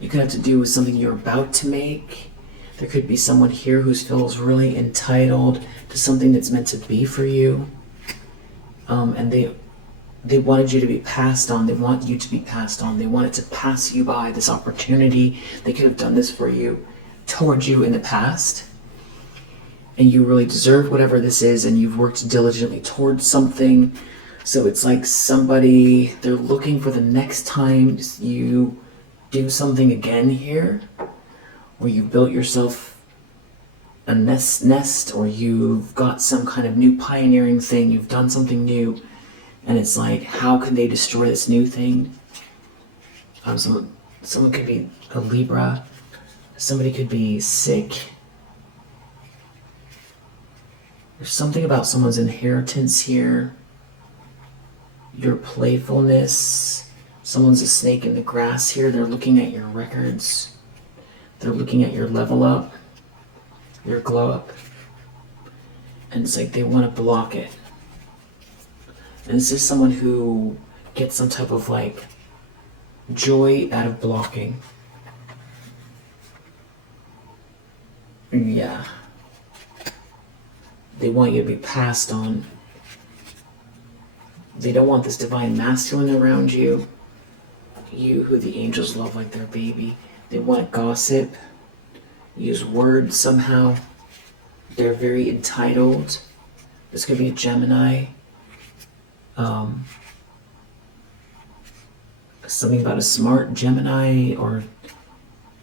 It could have to do with something you're about to make. There could be someone here who feels really entitled to something that's meant to be for you. And they wanted you to be passed on. They want you to be passed on. They wanted to pass you by, this opportunity. They could have done this for you, towards you in the past. And you really deserve whatever this is, and you've worked diligently towards something. So it's like somebody, they're looking for the next time you do something again here, where you built yourself a nest, or you've got some kind of new pioneering thing, you've done something new, and it's like, how can they destroy this new thing? Someone could be a Libra, somebody could be sick. There's something about someone's inheritance here, your playfulness. Someone's a snake in the grass here. They're looking at your records. They're looking at your level up, your glow up. And it's like they want to block it. And this is someone who gets some type of like joy out of blocking. Yeah. They want you to be passed on. They don't want this divine masculine around you. You who the angels love like their baby. They want gossip. Use words somehow. They're very entitled. This could be a Gemini. Something about a smart Gemini, or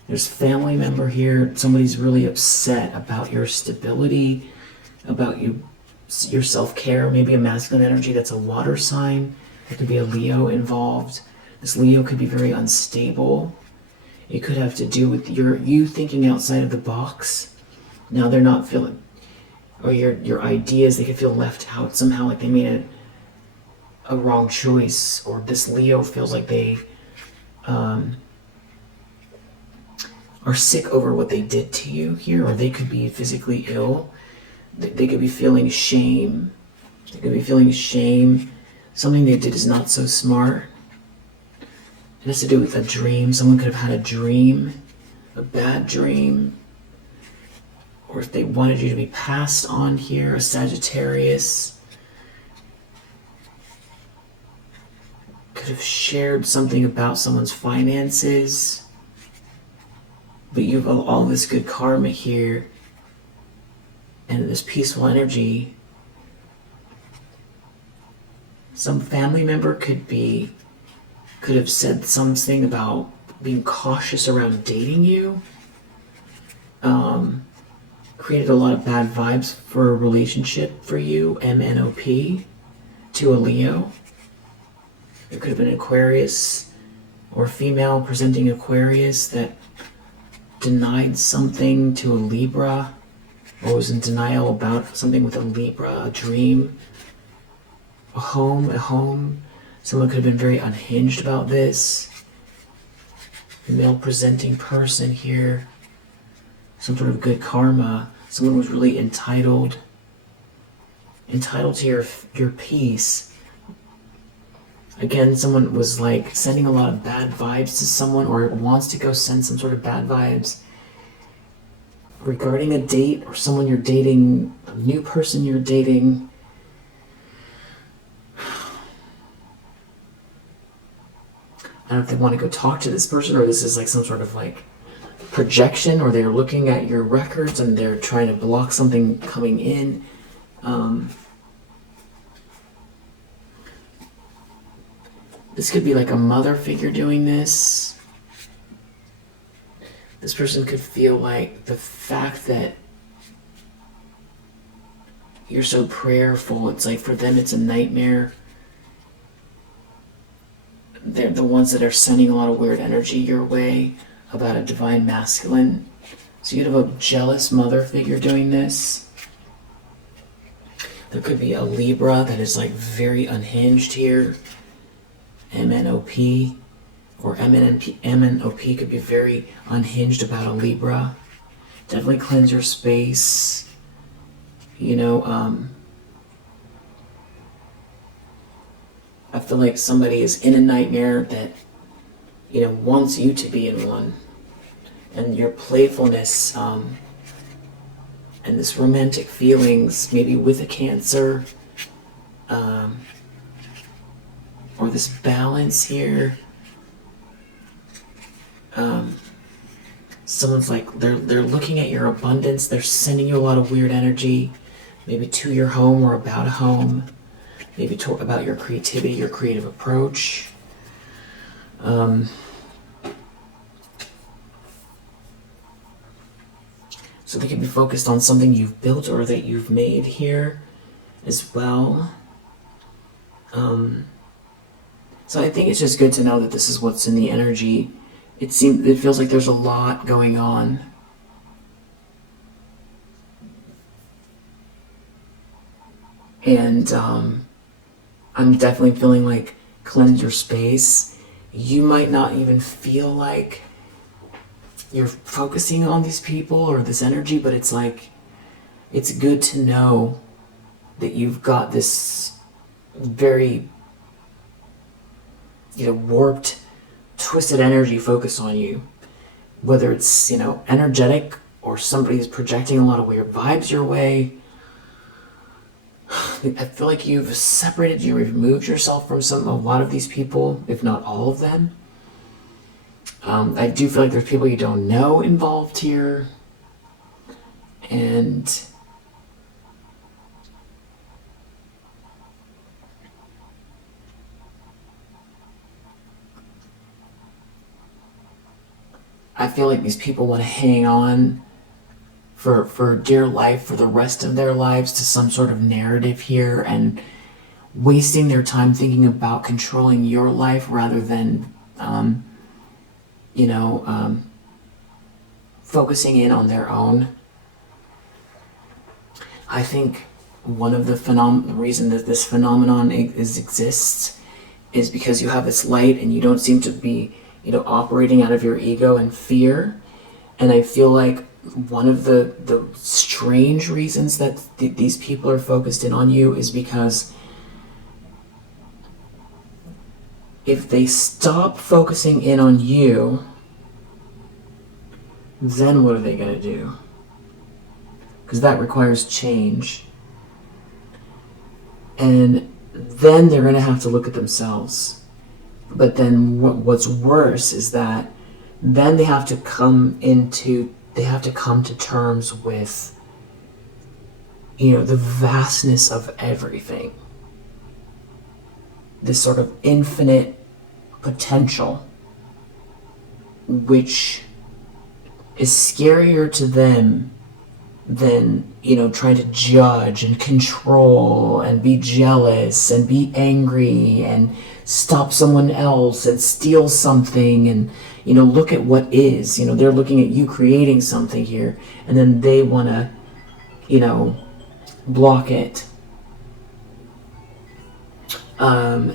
there's family member here. Somebody's really upset about your stability, about your self-care. Maybe a masculine energy that's a water sign. There could be a Leo involved. This Leo could be very unstable. It could have to do with you thinking outside of the box. Now they're not feeling, or your ideas, they could feel left out somehow, like they made a wrong choice, or this Leo feels like they are sick over what they did to you here, or they could be physically ill. They could be feeling shame. They could be feeling shame. Something they did is not so smart. It has to do with a dream. Someone could have had a dream, a bad dream. Or if they wanted you to be passed on here, a Sagittarius. Could have shared something about someone's finances. But you have all this good karma here. And this peaceful energy. Some family member could have said something about being cautious around dating you. Created a lot of bad vibes for a relationship for you, MNOP, to a Leo. There could have been Aquarius or female presenting Aquarius that denied something to a Libra, or was in denial about something with a Libra, a dream, a home. Someone could have been very unhinged about this. Male presenting person here. Some sort of good karma. Someone was really entitled to your peace. Again, someone was like sending a lot of bad vibes to someone, or wants to go send some sort of bad vibes regarding a date, or someone you're dating, a new person you're dating. I don't know if they want to go talk to this person, or this is like some sort of like projection, or they're looking at your records and they're trying to block something coming in. This could be like a mother figure doing this. This person could feel like the fact that you're so prayerful, it's like for them it's a nightmare. They're the ones that are sending a lot of weird energy your way about a divine masculine. So you'd have a jealous mother figure doing this. There could be a Libra that is like very unhinged here. MNOP, or MNOP could be very unhinged about a Libra. Definitely cleanse your space. I feel like somebody is in a nightmare that, wants you to be in one. And your playfulness, and this romantic feelings, maybe with a Cancer, or this balance here. Someone's like, they're looking at your abundance, they're sending you a lot of weird energy, maybe to your home or about a home. Maybe talk about your creativity, your creative approach. So they could be focused on something you've built or that you've made here as well. So I think it's just good to know that this is what's in the energy. It feels like there's a lot going on. And I'm definitely feeling like cleanse your space. You might not even feel like you're focusing on these people or this energy, but it's like, it's good to know that you've got this very, warped, twisted energy focused on you. Whether it's, energetic or somebody's projecting a lot of weird vibes your way. I feel like you've separated, you removed yourself from a lot of these people, if not all of them. I do feel like there's people you don't know involved here. And I feel like these people want to hang on for dear life for the rest of their lives to some sort of narrative here, and wasting their time thinking about controlling your life rather than focusing in on their own. I think one of the reason that this phenomenon exists is because you have this light and you don't seem to be operating out of your ego and fear. And I feel like one of the strange reasons that these people are focused in on you is because if they stop focusing in on you, then what are they going to do? Because that requires change. And then they're going to have to look at themselves. But then what's worse is that then they have to come to terms with, the vastness of everything. This sort of infinite potential, which is scarier to them than, trying to judge and control and be jealous and be angry and stop someone else and steal something and, look at what is. They're looking at you creating something here, and then they want to, block it.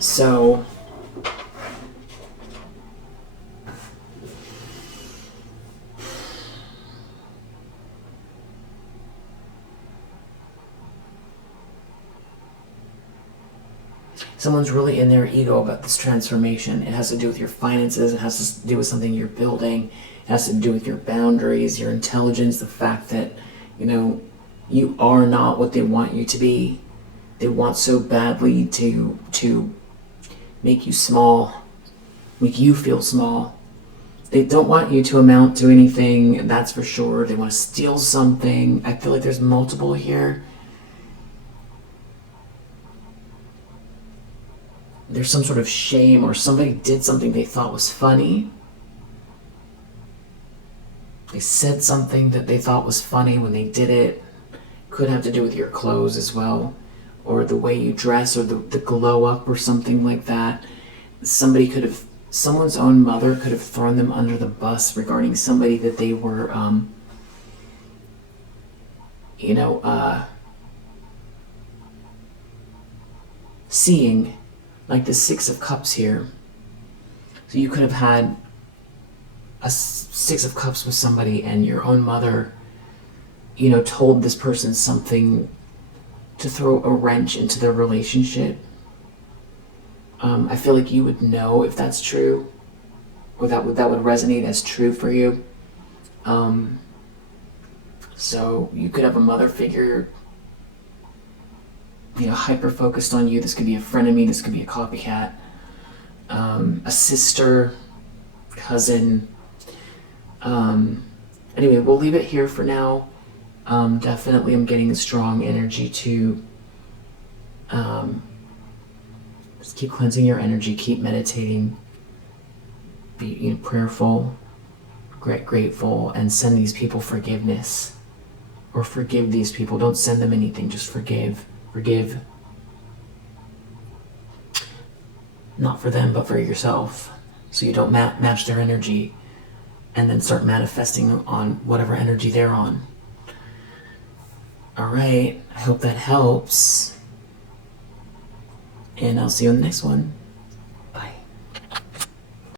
So someone's really in their ego about this transformation. It has to do with your finances. It has to do with something you're building. It has to do with your boundaries, your intelligence, the fact that, you are not what they want you to be. They want so badly to make you small, make you feel small. They don't want you to amount to anything, that's for sure. They want to steal something. I feel like there's multiple here. There's some sort of shame, or somebody did something they thought was funny. They said something that they thought was funny when they did it. Could have to do with your clothes as well, or the way you dress, or the glow up, or something like that. Someone's own mother could have thrown them under the bus regarding somebody that they were, seeing. Like the Six of Cups here. So you could have had a Six of Cups with somebody, and your own mother, told this person something to throw a wrench into their relationship. I feel like you would know if that's true, or that would resonate as true for you. So you could have a mother figure, hyper focused on you. This could be a frenemy, this could be a copycat, a sister, cousin. Anyway, we'll leave it here for now. Definitely I'm getting a strong energy to just keep cleansing your energy, keep meditating, be prayerful, grateful, and send these people forgiveness. or forgive these people. Don't send them anything, just forgive. Forgive. Not for them, but for yourself. So you don't match their energy and then start manifesting on whatever energy they're on. Alright, I hope that helps. And I'll see you in the next one.